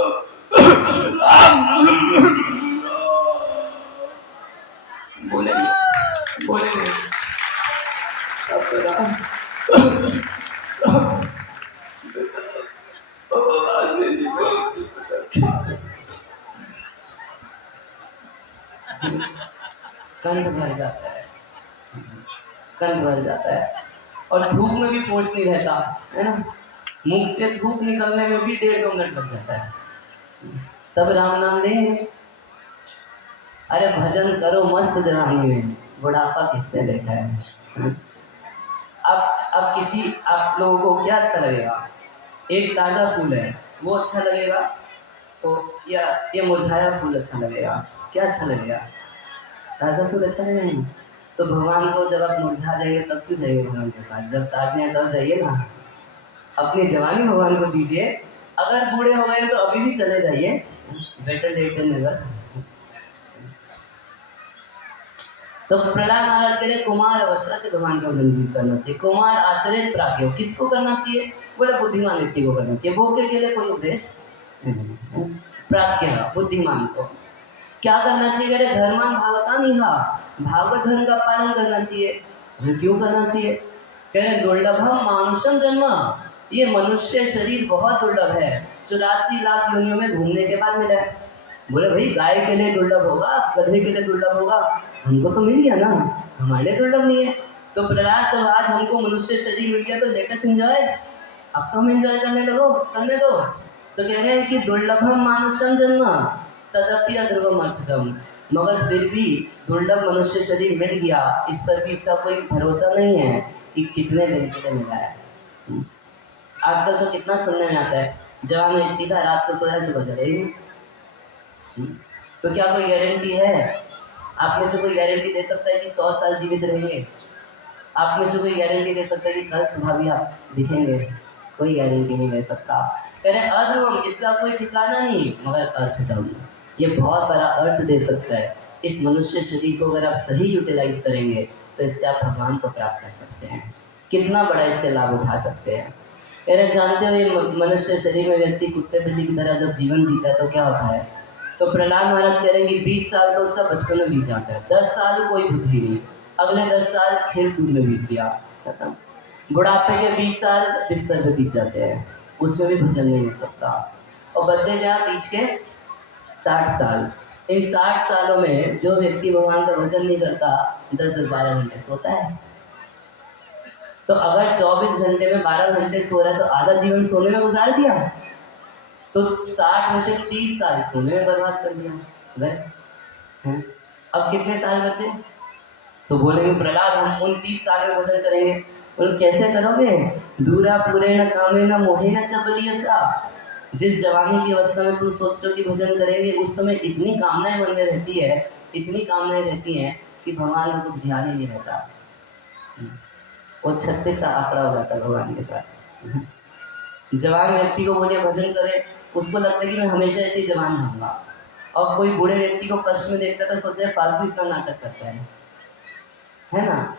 बोलेंगे बोलेंगे अब तो राम आवाज नहीं निकलेगी, कंठ भर जाता है, कंठ भर जाता है। और धूप में भी फोर्स नहीं रहता, है ना? मुख से धूप निकलने में भी 1.5-2 मिनट लग जाता है, तब राम नाम लेंगे। अरे भजन करो मस्त जवानी में, बुढ़ापा किससे देखा है? अब किसी आप लोगों को क्या अच्छा लगेगा? एक ताज़ा फूल है वो अच्छा लगेगा तो, या ये मुरझाया फूल अच्छा लगेगा? क्या अच्छा लगेगा? ताज़ा फूल अच्छा लगेगा। तो भगवान को जब आप मुरझा जाएंगे तब क्यों जाइए भगवान के पास? जब ताज़े हैं तब जाइए ना। अपनी जवानी भगवान को दीजिए। अगर बूढ़े हो गए तो अभी भी चले जाइए, बेटर लेट देन नेवर। तो प्रहलाद महाराज कह रहे कुमार अवस्था से भगवान का भजन करना चाहिए। कुमार आचरित प्राज्ञ, किसको करना चाहिए? बोले बुद्धिमान व्यक्ति को करना चाहिए। भोग के लिए कोई उपदेश नहीं। प्राज्ञ बुद्धिमान को क्या करना चाहिए? कह रहे धर्मान भागवतानिहा, भागवत धर्म का पालन करना चाहिए। क्यों करना चाहिए? कह रहे दुर्लभम मानुषम जन्म, ये मनुष्य शरीर बहुत दुर्लभ है, 84 लाख योनियों में घूमने के बाद मिला है। बोले भाई गाय के लिए दुर्लभ होगा, गधे के लिए दुर्लभ होगा, हमको तो मिल गया ना, हमारे लिए दुर्लभ नहीं है। तो प्रहलाद जब आज हमको मनुष्य शरीर मिल गया तो लेट अस एंजॉय, अब तो हम एंजॉय करने दो। तो कह रहे हैं कि दुर्लभम मानुषम जन्म तदपि अध्रुवम अर्थकम, मगर फिर भी दुर्लभ मनुष्य शरीर मिल गया, इस पर भी इसका कोई भरोसा नहीं है कि कितने दिन के लिए मिला है। आजकल तो कितना सुनने में आता है, जवान व्यक्ति का रात को सोया सुबह चलेगी। तो क्या कोई गारंटी है? आप में से कोई गारंटी दे सकता है कि 100 साल जीवित रहेंगे? आप में से कोई गारंटी दे सकता है कि कल सुबह भी आप दिखेंगे? कोई गारंटी नहीं दे सकता। कह रहे अध्रुवम, इसका कोई ठिकाना नहीं, मगर अर्थदम, ये बहुत बड़ा अर्थ दे सकता है। इस मनुष्य शरीर को अगर आप सही यूटिलाइज करेंगे तो इससे आप भगवान को प्राप्त कर सकते हैं। कितना बड़ा इससे लाभ उठा सकते हैं। कह रहे जानते हो ये मनुष्य शरीर में व्यक्ति कुत्ते बिल्ली की तरह जब जीवन जीता है तो क्या होता है? तो प्रहलाद महाराज कह रहे हैं कि 20 साल तो उसका बचपन में बीत जाता है, 10 साल कोई बुद्धि नहीं, अगले 10 साल खेल कूद में बीत गया, खत्म। बुढ़ापे के 20 साल बिस्तर पे बीत जाते हैं, उसमें भी भजन नहीं हो सकता। और बचे क्या बीच के 60 साल। इन 60 सालों में जो व्यक्ति भगवान का भजन नहीं करता 10-12 घंटे सोता है। तो अगर 24 घंटे में 12 घंटे सो रहा है तो आधा जीवन सोने में गुजार दिया, तो 60 में से 30 साल सोने में बर्बाद कर दिया गए। अब कितने साल बचे? तो बोलेंगे प्रहलाद हम 29 साल में भजन करेंगे। बोले कैसे करोगे? दूरा पूरे न कामे न मोहे न चबलियसा, जिस जवानी की अवस्था में तुम सोच रहे हो कि भजन करेंगे, उस समय इतनी कामनाएं मन में रहती है, इतनी कामनाएं रहती हैं कि भगवान का कुछ ध्यान ही नहीं रहता। वो 36 का आंकड़ा हो जाता है भगवान के साथ। जवान व्यक्ति को बोलिए भजन करे, उसको लगता है कि मैं हमेशा ऐसे ही जवान रहूँगा। और कोई बूढ़े व्यक्ति को कष्ट में देखता है तो सोचते हैं फालतू इतना नाटक करता है ना?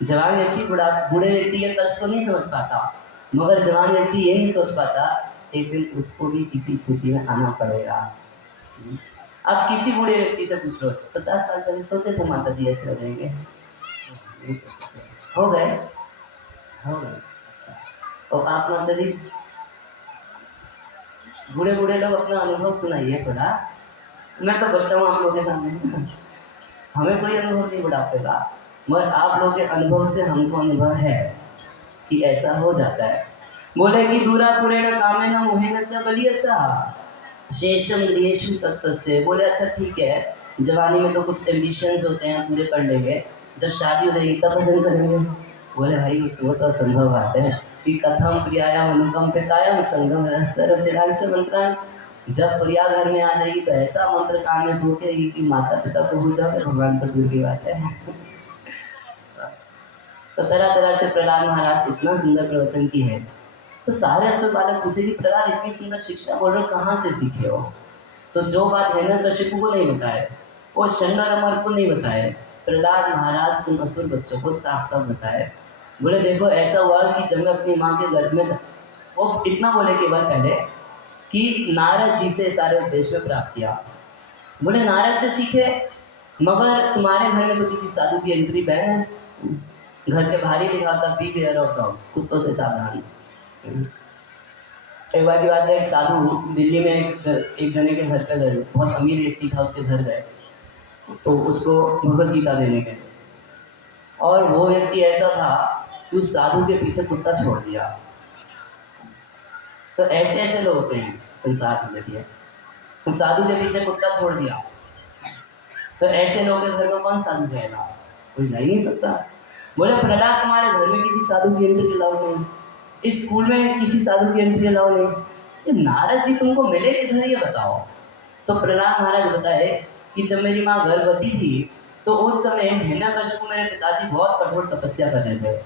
जवान व्यक्ति बूढ़े व्यक्ति के कष्ट को नहीं समझ पाता, मगर जवान व्यक्ति ये नहीं सोच पाता एक दिन उसको भी किसी स्थिति में आना पड़ेगा। आप किसी बूढ़े व्यक्ति से पूछ लो 50 साल पहले सोचे थे माता जी ऐसे हो जाएंगे? हो गए। अच्छा, तो आप माता जी बूढ़े लोग अपना अनुभव सुनाइए थोड़ा। मैं तो बच्चा हूँ आप लोगों के सामने, हमें कोई अनुभव नहीं बुढ़ापे का, मगर आप लोगों के अनुभव से हमको अनुभव है कि ऐसा हो जाता है। बोले कि दूरापुरेण कामेन मोहेन च बलियसा शेषम गृहेषु सत्तस्य। बोले अच्छा ठीक है, जवानी में तो कुछ एम्बिशंस होते हैं, पूरे कर लेंगे, जब शादी हो जाएगी तब भजन करेंगे। बोले भाई वो तो असंभव बात है कि कथम प्रियायाम अनुकंपितायाम संगम रहस्य रचिरांश मंत्रान। जब प्रिया घर में आ जाएगी तो ऐसा मंत्र कान में फूकेगी कि माता पिता को भूल जाओगे, भगवान तो दूर की बात है। तो तरह तरह से प्रहलाद महाराज इतना सुंदर प्रवचन की है। तो सारे असुर बालक पूछे कि प्रहलाद इतनी सुंदर शिक्षा बोल रहे हो, कहाँ से सीखे हो? तो जो बात हिरण्यकशिपु को नहीं बताए, वो शंडरमर को नहीं बताए, प्रहलाद महाराज उन असुर बच्चों को साफ साफ बताए। बोले देखो ऐसा हुआ कि जब मैं अपनी माँ के गर्भ में था, वो इतना बोले केवल पहले कि नारद जी से सारे उपदेश में प्राप्त किया। बोले नारद से सीखे, मगर तुम्हारे घर में तो किसी साधु की एंट्री बैन है, घर के बाहर ही लिखा था बी वेयर ऑफ डॉग्स, कुत्तों से सावधान। एक बार की बात है, एक साधु दिल्ली में एक जने के घर पे गए, बहुत अमीर व्यक्ति था, उसके घर गए तो उसको भगवत गीता देने के लिए, और वो व्यक्ति ऐसा था कि उस साधु के पीछे कुत्ता छोड़ दिया। तो ऐसे ऐसे लोग होते हैं संसार में, देखिए उस साधु के पीछे कुत्ता छोड़ दिया, तो ऐसे लोग के घर में कौन साधु जाएगा? कोई जा ही नहीं सकता। बोले प्रहलाद तुम्हारे घर में किसी साधु की एंट्री अलाउड नहीं, इस स्कूल में किसी साधु की एंट्री अलाउड नहीं, ये नारद जी तुमको मिले किधर ये बताओ। तो प्रहलाद महाराज बताए कि जब मेरी माँ गर्भवती थी तो उस समय हिरण्यकशिपु मेरे पिताजी बहुत कठोर तपस्या कर रहे थे,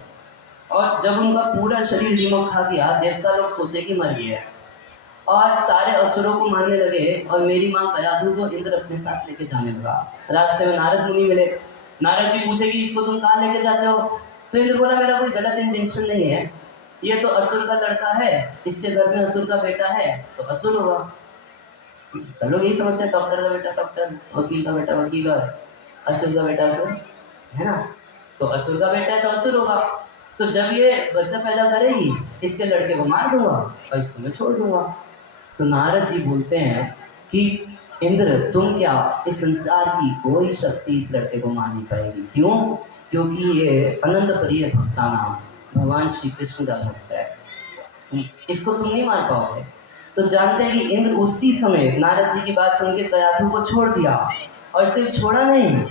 और जब उनका पूरा शरीर दीमक खा गया, देवता लोग सोचे कि मर गया, और सारे असुरों को मारने लगे, और मेरी माँ कयाधु को इंद्र अपने साथ लेके जाने लगा। रास्ते में नारद मुनि मिले, नारद जी पूछे कि इसको तुम कहाँ लेके जाते हो? तो इंद्र बोला मेरा कोई गलत इंटेंशन नहीं है, ये तो असुर का लड़का है, इसके घर में असुर का बेटा है तो असुर होगा। सब लोग यही समझते हैं, डॉक्टर का बेटा डॉक्टर, वकील का बेटा वकील, असुर का बेटा असुर है ना, तो असुर का बेटा है तो असुर होगा। तो जब ये बच्चा पैदा करेगी, इसके लड़के को मार दूंगा और इसको मैं छोड़ दूंगा। तो नारद जी बोलते हैं कि इंद्र तुम क्या, इस संसार की कोई शक्ति इस लड़के को मार नहीं पाएगी। क्यों? क्योंकि ये अनंत प्रिय भक्तानाम भगवान श्री कृष्ण का भक्त है, इसको तुम नहीं मार पाओगे। तो जानते हैं कि इंद्र उसी समय नारद जी की बात सुन के कयाधु को छोड़ दिया, और सिर्फ छोड़ा नहीं,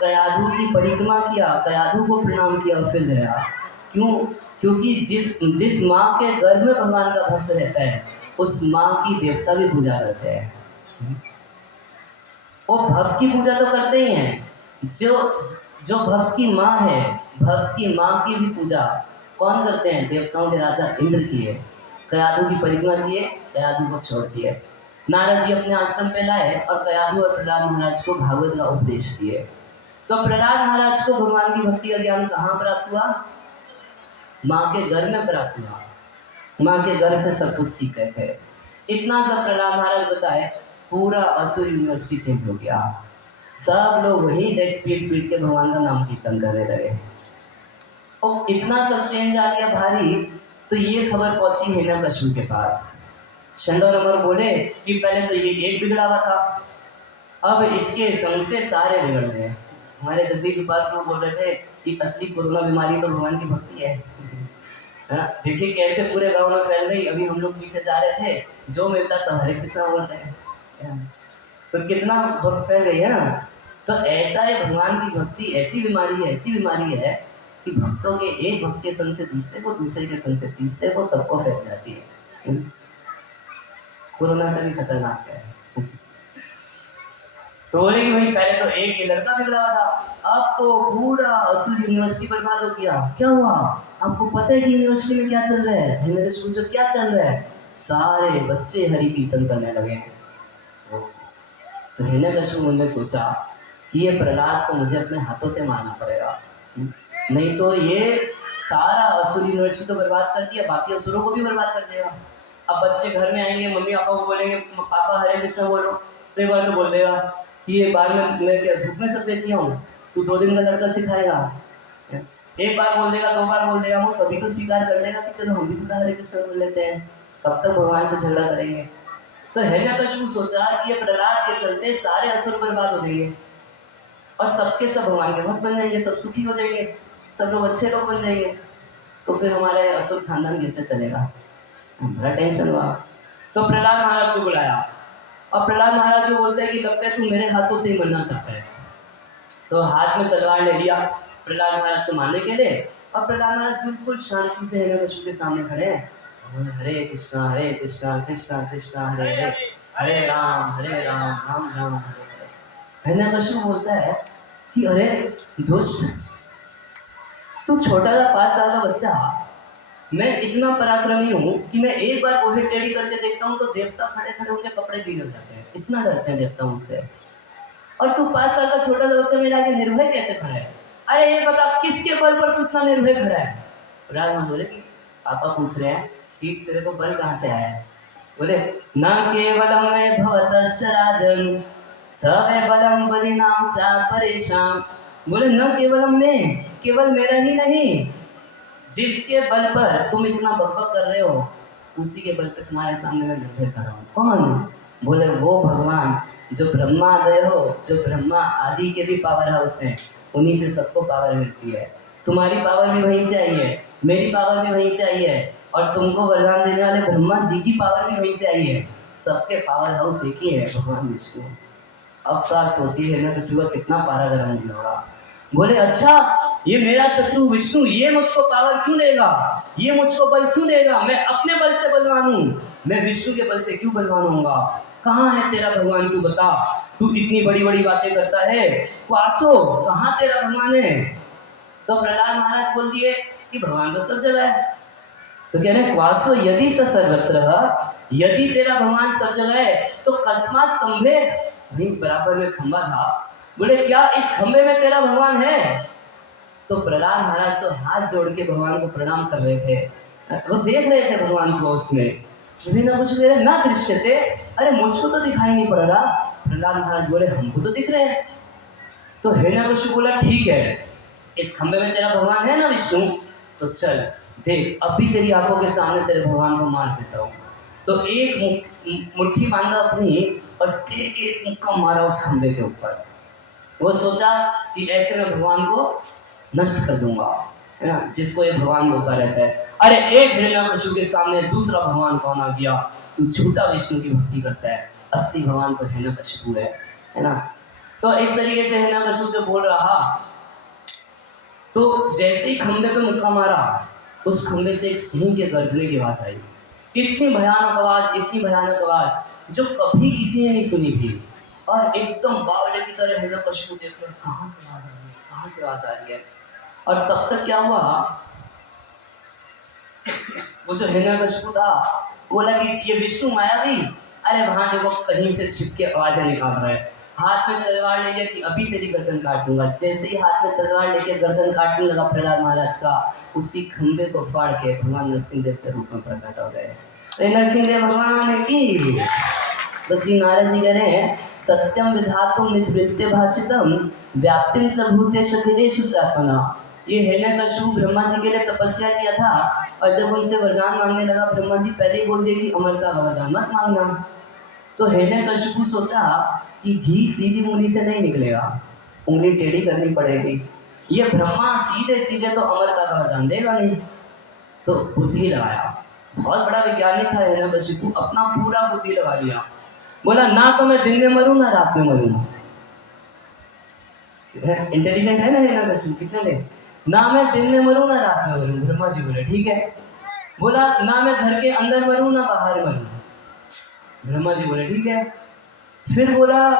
कयाधु की परिक्रमा किया, कयाधु को प्रणाम किया और फिर गया। क्यों? क्योंकि जिस माँ के गर्भ में भगवान का भक्त रहता है, उस माँ की देवता भी पूजा करते हैं। वो भक्त की पूजा तो करते ही हैं, जो भक्त की माँ है, भक्त की माँ की भी पूजा कौन करते हैं? देवताओं के राजा इंद्र की है। कयाधु की परिक्रमा किए, कयाधु को छोड़ दिए, नारद जी अपने आश्रम पे लाए और कयाधु और प्रहलाद महाराज को भागवत का उपदेश दिए। तो प्रहलाद महाराज को भगवान की भक्ति का ज्ञान कहाँ प्राप्त हुआ? माँ के गर्भ में प्राप्त हुआ, माँ के गर्भ से सब कुछ सीखे थे। इतना सब प्रहलाद महाराज बताए, पूरा असुर यूनिवर्सिटी चेंज हो गया, सब लोग वही डेस्क पीट के भगवान का नाम कीर्तन करने लगे। और इतना सब चेंज आ गया भारी, तो ये खबर पहुंची हिरण्यकशिपु के पास। शंडौरमर बोले कि पहले तो ये एक बिगड़ा हुआ था, अब इसके संग से सारे बिगड़ गए। हमारे जगदीश उपाध्याय बोल रहे थे कि असली कोरोना बीमारी तो भगवान की भक्ति है। देखिए कैसे पूरे गांव में फैल गई। अभी हम लोग पीछे जा रहे थे, जो मिलता सब हरे कृष्णा बोल रहे हैं, तो कितना भक्त फैल गई है ना। तो ऐसा है, भगवान की भक्ति ऐसी बीमारी है कि भक्तों के एक भक्त के संग से दूसरे को, दूसरे के संग से तीसरे को, सबको फैल जाती है। कोरोना से भी खतरनाक है। तो बोले कि भाई पहले तो एक ये लड़का बिगड़ा हुआ था, अब तो पूरा असुर यूनिवर्सिटी बर्बाद हो गया। क्या हुआ? आपको पता है कि यूनिवर्सिटी में क्या चल रहा है? हिरण्यकशिपु जो क्या चल रहा है, सारे बच्चे हरि कीर्तन करने लगे। तो हिरण्यकशिपु ने सोचा कि ये प्रहलाद को मुझे अपने हाथों से मारना पड़ेगा, नहीं तो ये सारा असुर यूनिवर्सिटी तो बर्बाद कर दिया, बाकी असुरों को भी बर्बाद कर देगा। अब बच्चे घर में आएंगे, मम्मी पापा को बोलेंगे पापा हरे कृष्णा बोलो, तो एक बार तो बोल देगा कि एक बार मैं क्या धूप में सब देख दिया हूँ, तू 2 दिन का लड़का सिखाएगा। एक बार बोल देगा, 2 बार बोल देगा, वो कभी तो स्वीकार कर लेगा कि चलो हम भी थोड़ा हरे कृष्णा बोल लेते हैं, कब तक भगवान से झगड़ा करेंगे। तो हिरण्यकशिपु सोचा कि ये प्रहलाद के चलते सारे असुर बर्बाद हो जाएंगे और सबके सब भगवान के भक्त बन जाएंगे, सब सुखी हो जाएंगे, सब लोग अच्छे लोग बन जाएंगे, तो फिर हमारा असुर खानदान कैसे चलेगा। बड़ा टेंशन हुआ। तो प्रहलाद महाराज को बुलाया। अब प्रहलाद महाराज को बोलते हैं कि लगता है तू मेरे हाथों से ही मरना चाहता है। तो हाथ में तलवार ले लिया प्रहलाद महाराज को मारने के लिए। अब प्रहलाद महाराज बिल्कुल शांति से हिरण्यकशिपु के सामने खड़े हैं। हरे कृष्णा कृष्णा कृष्णा हरे हरे, हरे राम राम राम हरे हरे। हिरण्यकशिपु बोलता है कि अरे दुष्ट, तू छोटा सा 5 साल का बच्चा, मैं इतना पराक्रमी हूँ कि मैं एक बार गोहे टेढ़ी करके देखता हूँ तो देवता खड़े खड़े उनके कपड़े गीले हो जाते हैं, इतना डरते हैं देवता मुझसे। और तू 5 साल का छोटा सा बच्चा मेरे आगे निर्भय कैसे खड़ा है? अरे ये बता किसके बल पर तू इतना निर्भय खड़ा है? राज बोले कि पापा पूछ रहे हैं कि तेरे को बल कहाँ से आया है? बोले न केवलम में भवतश्च राजन सवे बलम बलिनाम चा परेशान। बोले न केवलम में, केवल मेरा ही नहीं, जिसके बल पर तुम इतना बकबक कर रहे हो उसी के बल पर तुम्हारे सामने मैं निर्भय खड़ा हूँ। कौन? बोले वो भगवान जो ब्रह्मादय हो, जो ब्रह्मा आदि के भी पावर हाउस हैं, उन्हीं से सबको पावर मिलती है। तुम्हारी पावर भी वहीं से आई है, मेरी पावर भी वहीं से आई है, और तुमको वरदान देने वाले ब्रह्मा जी की पावर भी वहीं से आई है। सबके पावर हाउस एक ही है, भगवान विष्णु। अब तो आप सोचिए ना कछुआ कितना पारा गरम होगा। बोले अच्छा, ये मेरा शत्रु विष्णु ये मुझको पावर क्यों देगा, ये मुझको बल क्यों देगा? मैं अपने बल से बलवान हूँ, मैं विष्णु के बल से क्यों बलवान होऊंगा? कहाँ है तेरा भगवान, तू बता। तू इतनी बड़ी बड़ी बातें करता है, वासो कहाँ तेरा भगवान है? तो प्रहलाद महाराज बोल दिए कि भगवान तो सब जगह है। तो कह रहे क्वासो यदि स सर्वत्र, यदि तेरा भगवान सब जगह है तो कस्मात स्तंभे, वहीं बराबर में खंबा था। बोले क्या इस खंबे में तेरा भगवान है? तो प्रहलाद महाराज तो हाथ जोड़ के भगवान को प्रणाम कर रहे थे, वो देख रहे थे भगवान को उसमें। ना कुछ कह रहे ना दृश्य थे, अरे मुझको तो दिखाई नहीं पड़ रहा। प्रहलाद महाराज बोले हमको तो दिख रहे हैं। तो हिरण्यकशिपु बोला ठीक है, इस खंबे में तेरा भगवान है ना विष्णु, तो चल देख अब भी तेरी आंखों के सामने तेरे भगवान को मार देता हूँ। तो एक मुट्ठी बांधा अपनी और ठीक एक मुक्का मारा उस खंबे के ऊपर। वो सोचा कि ऐसे में भगवान को नष्ट कर दूंगा, है ना, जिसको एक भगवान बोलता रहता है। अरे एक हिरण्यकशिपु के सामने दूसरा भगवान कौन आ गया? तू झूठा विष्णु की भक्ति करता है, असली भगवान तो हिरण्यकशिपु है ना। तो इस तरीके से हिरण्यकशिपु जो बोल रहा, तो जैसे ही खंबे पे मुक्का मारा, उस खंबे से एक सिंह के गर्जने की आवाज आई। इतनी भयानक आवाज, इतनी भयानक आवाज जो कभी किसी ने नहीं सुनी थी। और एकदम बावले की तरह हिरण्यकशिपु देख रहा कहाँ से आवाज आ रही है, कहाँ से आवाज आ रही है। और तब तक क्या हुआ, वो जो हिरण्यकशिपु था बोला कि ये विष्णु मायावी, अरे वहां देखो कहीं से छिप के आवाजें निकाल रहा है। हाथ में तलवार ले लिया कि अभी तेरी गर्दन काट दूंगा। जैसे ही हाथ में तलवार लेके गर्दन काटने लगा प्रहलाद महाराज का, उसी खंबे को फाड़ के भगवान नरसिंह देव के रूप में प्रकट हो गए। नरसिंह देव भगवान की बस श्री नारद जी कह रहे हैं सत्यम विधातुम निज वृत्ते भाषितम व्याप्तिम च भूतेषु अखिलेषु चात्मना। ये हिरण्यकशिपु ब्रह्मा जी के लिए तपस्या किया था, और जब उनसे वरदान मांगने लगा ब्रह्मा जी पहले ही बोल दिए कि अमरता का वरदान मत मांगना। तो हिरण्यकशिपु सोचा कि घी सीधी उंगली से नहीं निकलेगा, उंगली टेढ़ी करनी पड़ेगी। ये ब्रह्मा सीधे सीधे तो अमरता का वरदान देगा नहीं। तो बुद्धि लगाया, बहुत बड़ा वैज्ञानिक था हिरण्यकशिपु, अपना पूरा बुद्धि लगा लिया। बोला ना तो मैं दिन में मरूं ना रात में मरूं। इंटेलिजेंट है ना हिरण्यकशिपु, कितने ले, ना मैं दिन में मरूं ना रात में मरूं। ब्रह्मा जी बोले ठीक है। बोला ना मैं घर के अंदर मरूं ना बाहर मरूं। ब्रह्मा जी बोले ठीक है। फिर बोला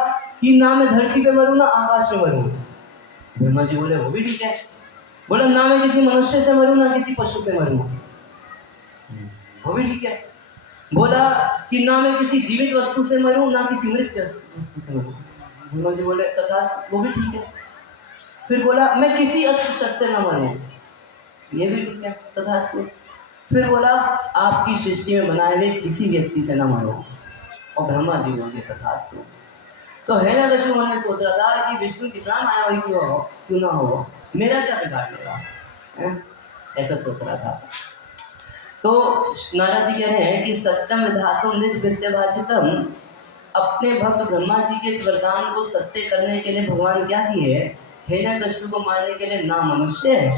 कि ना मैं धरती पे मरूं ना आकाश में मरूं। ब्रह्मा जी बोले वो भी ठीक है। बोला ना मैं किसी मनुष्य से मरूं ना किसी पशु से मरूं। वो भी ठीक है। बोला कि ना मैं किसी जीवित वस्तु से मरूं ना किसी मृत वस्तु से मरूं। ब्रह्मा जी बोले तथास्तु, वो भी ठीक है। फिर बोला मैं किसी अस्त्र शस्त्र से न मरूं। ये भी ठीक है, तथास्तु। फिर बोला आपकी सृष्टि में बनाए गए किसी व्यक्ति से न मरो। और ब्रह्मा जी बोले तथास्तु। तो हिरण्यकशिपु मन में सोच रहा था कि विष्णु कितना मायावी क्यों ना हो, मेरा क्या बिगाड़ लेगा, ऐसा सोच रहा था। तो नारद जी कह रहे हैं कि सत्यम विधातुम निज वृत्ते भाषितम, अपने भक्त ब्रह्मा जी के इस वरदान को सत्य करने के लिए भगवान क्या किए, हिरण्यकशिपु को मारने के लिए ना मनुष्य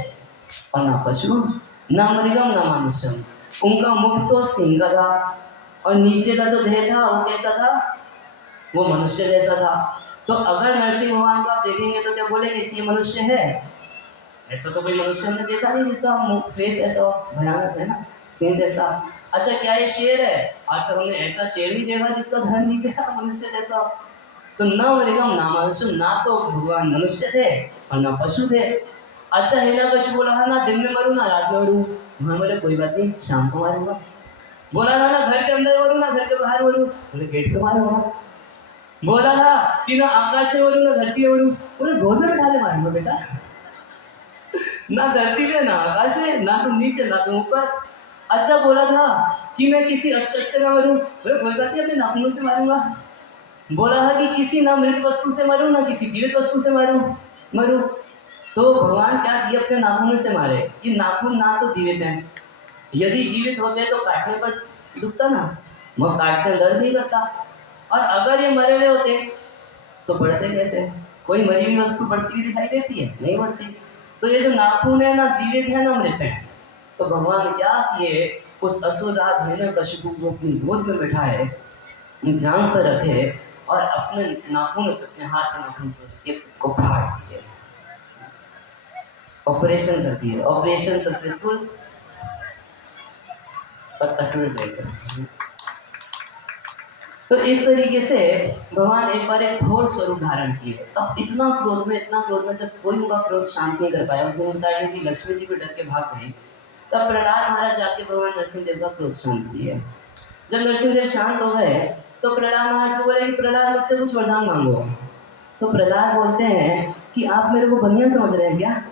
और ना पशु ना मृगम ना मानुष्यम, उनका मुख तो सिंह का था और नीचे का जो देह था वो कैसा था, वो मनुष्य जैसा था। तो अगर नरसिंह भगवान को आप देखेंगे तो क्या बोलेंगे कि ये मनुष्य है? ऐसा तो कोई मनुष्य हमने देखा नहीं जिसका फेस ऐसा भयानक है ना, सिंह जैसा। अच्छा क्या ये शेर है? आज तक हमने ऐसा शेर नहीं देखा जिसका धड़ नीचे था मनुष्य जैसा। तो न मृगम ना मनुष्य, ना तो भगवान मनुष्य थे और ना पशु थे। अच्छा हिरण्यकश्यप बोला था ना दिन में मरूं ना रात में मरूं, मैं बोले कोई बात नहीं शाम को मारूंगा। बोला था ना घर के अंदर मरूं ना घर के बाहर मरूं, बोले गेट पे मारूंगा। बोला था कि ना आकाश में मरूं ना धरती में मरूं, बोले गोद में बैठा के मारूंगा बेटा। ना धरती पे ना आकाश में, ना तो नीचे ना तो ऊपर। अच्छा बोला था कि मैं किसी अस्त्र से ना मरूं, बोले कोई बात नहीं अपने नाखूनों से मारूंगा। बोला था कि किसी ना मृत वस्तु से मरूं ना किसी जीवित वस्तु से मरूं। तो भगवान क्या किए अपने नाखूनों से मारे। ये नाखून ना तो जीवित हैं, यदि जीवित होते तो काटने पर दुखता ना, वो काटते दर्द नहीं करता। और अगर ये मरे हुए होते तो बढ़ते कैसे? कोई मरी हुई वस्तु बढ़ती हुई दिखाई देती है? नहीं बढ़ती। तो ये जो नाखून है ना जीवित है ना मृत है। तो भगवान क्या किए, उस असुरराज हिरण्यकशिपु को अपनी गोद में बैठाए, जांग पर रखे और अपने नाखून से, अपने हाथ के नाखून से उसके को फाड़ दिए, ऑपरेशन कर दिए। ऑपरेशन सक्सेसफुल और असुर गए। तो इस तरीके से भगवान एक बार एक घोर स्वरूप धारण किए। अब इतना क्रोध में जब कोई उनका क्रोध शांत नहीं कर पाया, उस दिन बताया कि लक्ष्मी जी को डर के भाग गई, तब प्रहलाद महाराज जाके भगवान नरसिंह देव का क्रोध शांत किए। जब नरसिंह देव शांत हो गए तो प्रहलाद महाराज को बोले कि प्रहलाद मुझसे कुछ वरदान मांगो। तो प्रहलाद बोलते हैं कि आप मेरे को बनिया समझ रहे हैं क्या?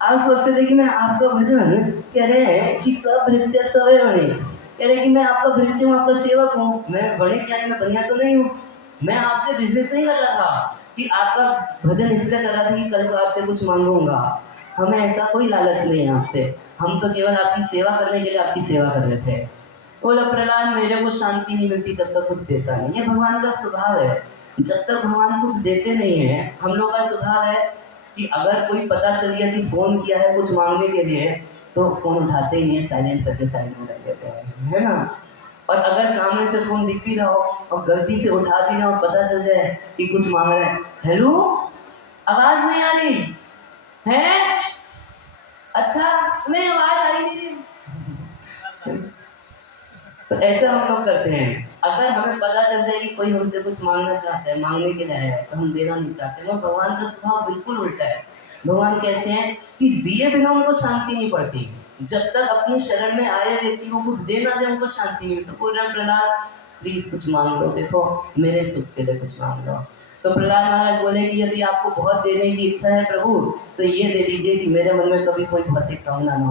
आप सोचते थे कि मैं आपका भजन कह रहे हैं कि सब भृत्य सवे बने, कह रहे कि मैं आपका भृत्य हूँ, आपका सेवक हूँ। मैं बड़े क्या है, मैं बनिया तो नहीं हूँ। मैं आपसे बिजनेस नहीं कर रहा था कि आपका भजन इसलिए कर रहा था कि कल को आपसे कुछ मांगूंगा। हमें ऐसा कोई लालच नहीं है आपसे, हम तो केवल आपकी सेवा करने के लिए आपकी सेवा कर रहे थे। बोला प्रहलाद मेरे को शांति नहीं मिलती जब तक कुछ देता नहीं। ये भगवान का स्वभाव है, जब तक भगवान कुछ देते नहीं है। हम लोग का स्वभाव है कि अगर कोई पता चल गया कि फोन किया है कुछ मांगने के लिए तो फोन उठाते ही नहीं, साइलेंट करके साइड में रख देते हैं, है ना। और अगर सामने से फोन दिख भी रहा हो और गलती से उठा भी रहा हो, पता चल जाए कि कुछ मांग रहे हैं, हेलो आवाज नहीं आ रही है, अच्छा नहीं आवाज आ रही नहीं। तो ऐसा हम लोग करते हैं। अगर हमें पता चल जाए कि कोई हमसे कुछ मांगना चाहता है, मांगने के लिए आया है, तो हम देना नहीं चाहते। वो भगवान का स्वभाव बिल्कुल उल्टा है। भगवान कैसे हैं कि दिए बिना उनको शांति नहीं पड़ती। जब तक अपनी शरण में आए व्यक्ति को कुछ दे ना दे उनको शांति नहीं मिलती। तो बोल रहे प्रहलाद प्लीज कुछ मांग लो, देखो मेरे सुख के लिए कुछ मांग लो। तो प्रहलाद महाराज बोले कि यदि आपको बहुत देने की इच्छा है प्रभु तो ये दे दीजिए कि मेरे मन में कभी कोई भौतिक कामना ना हो।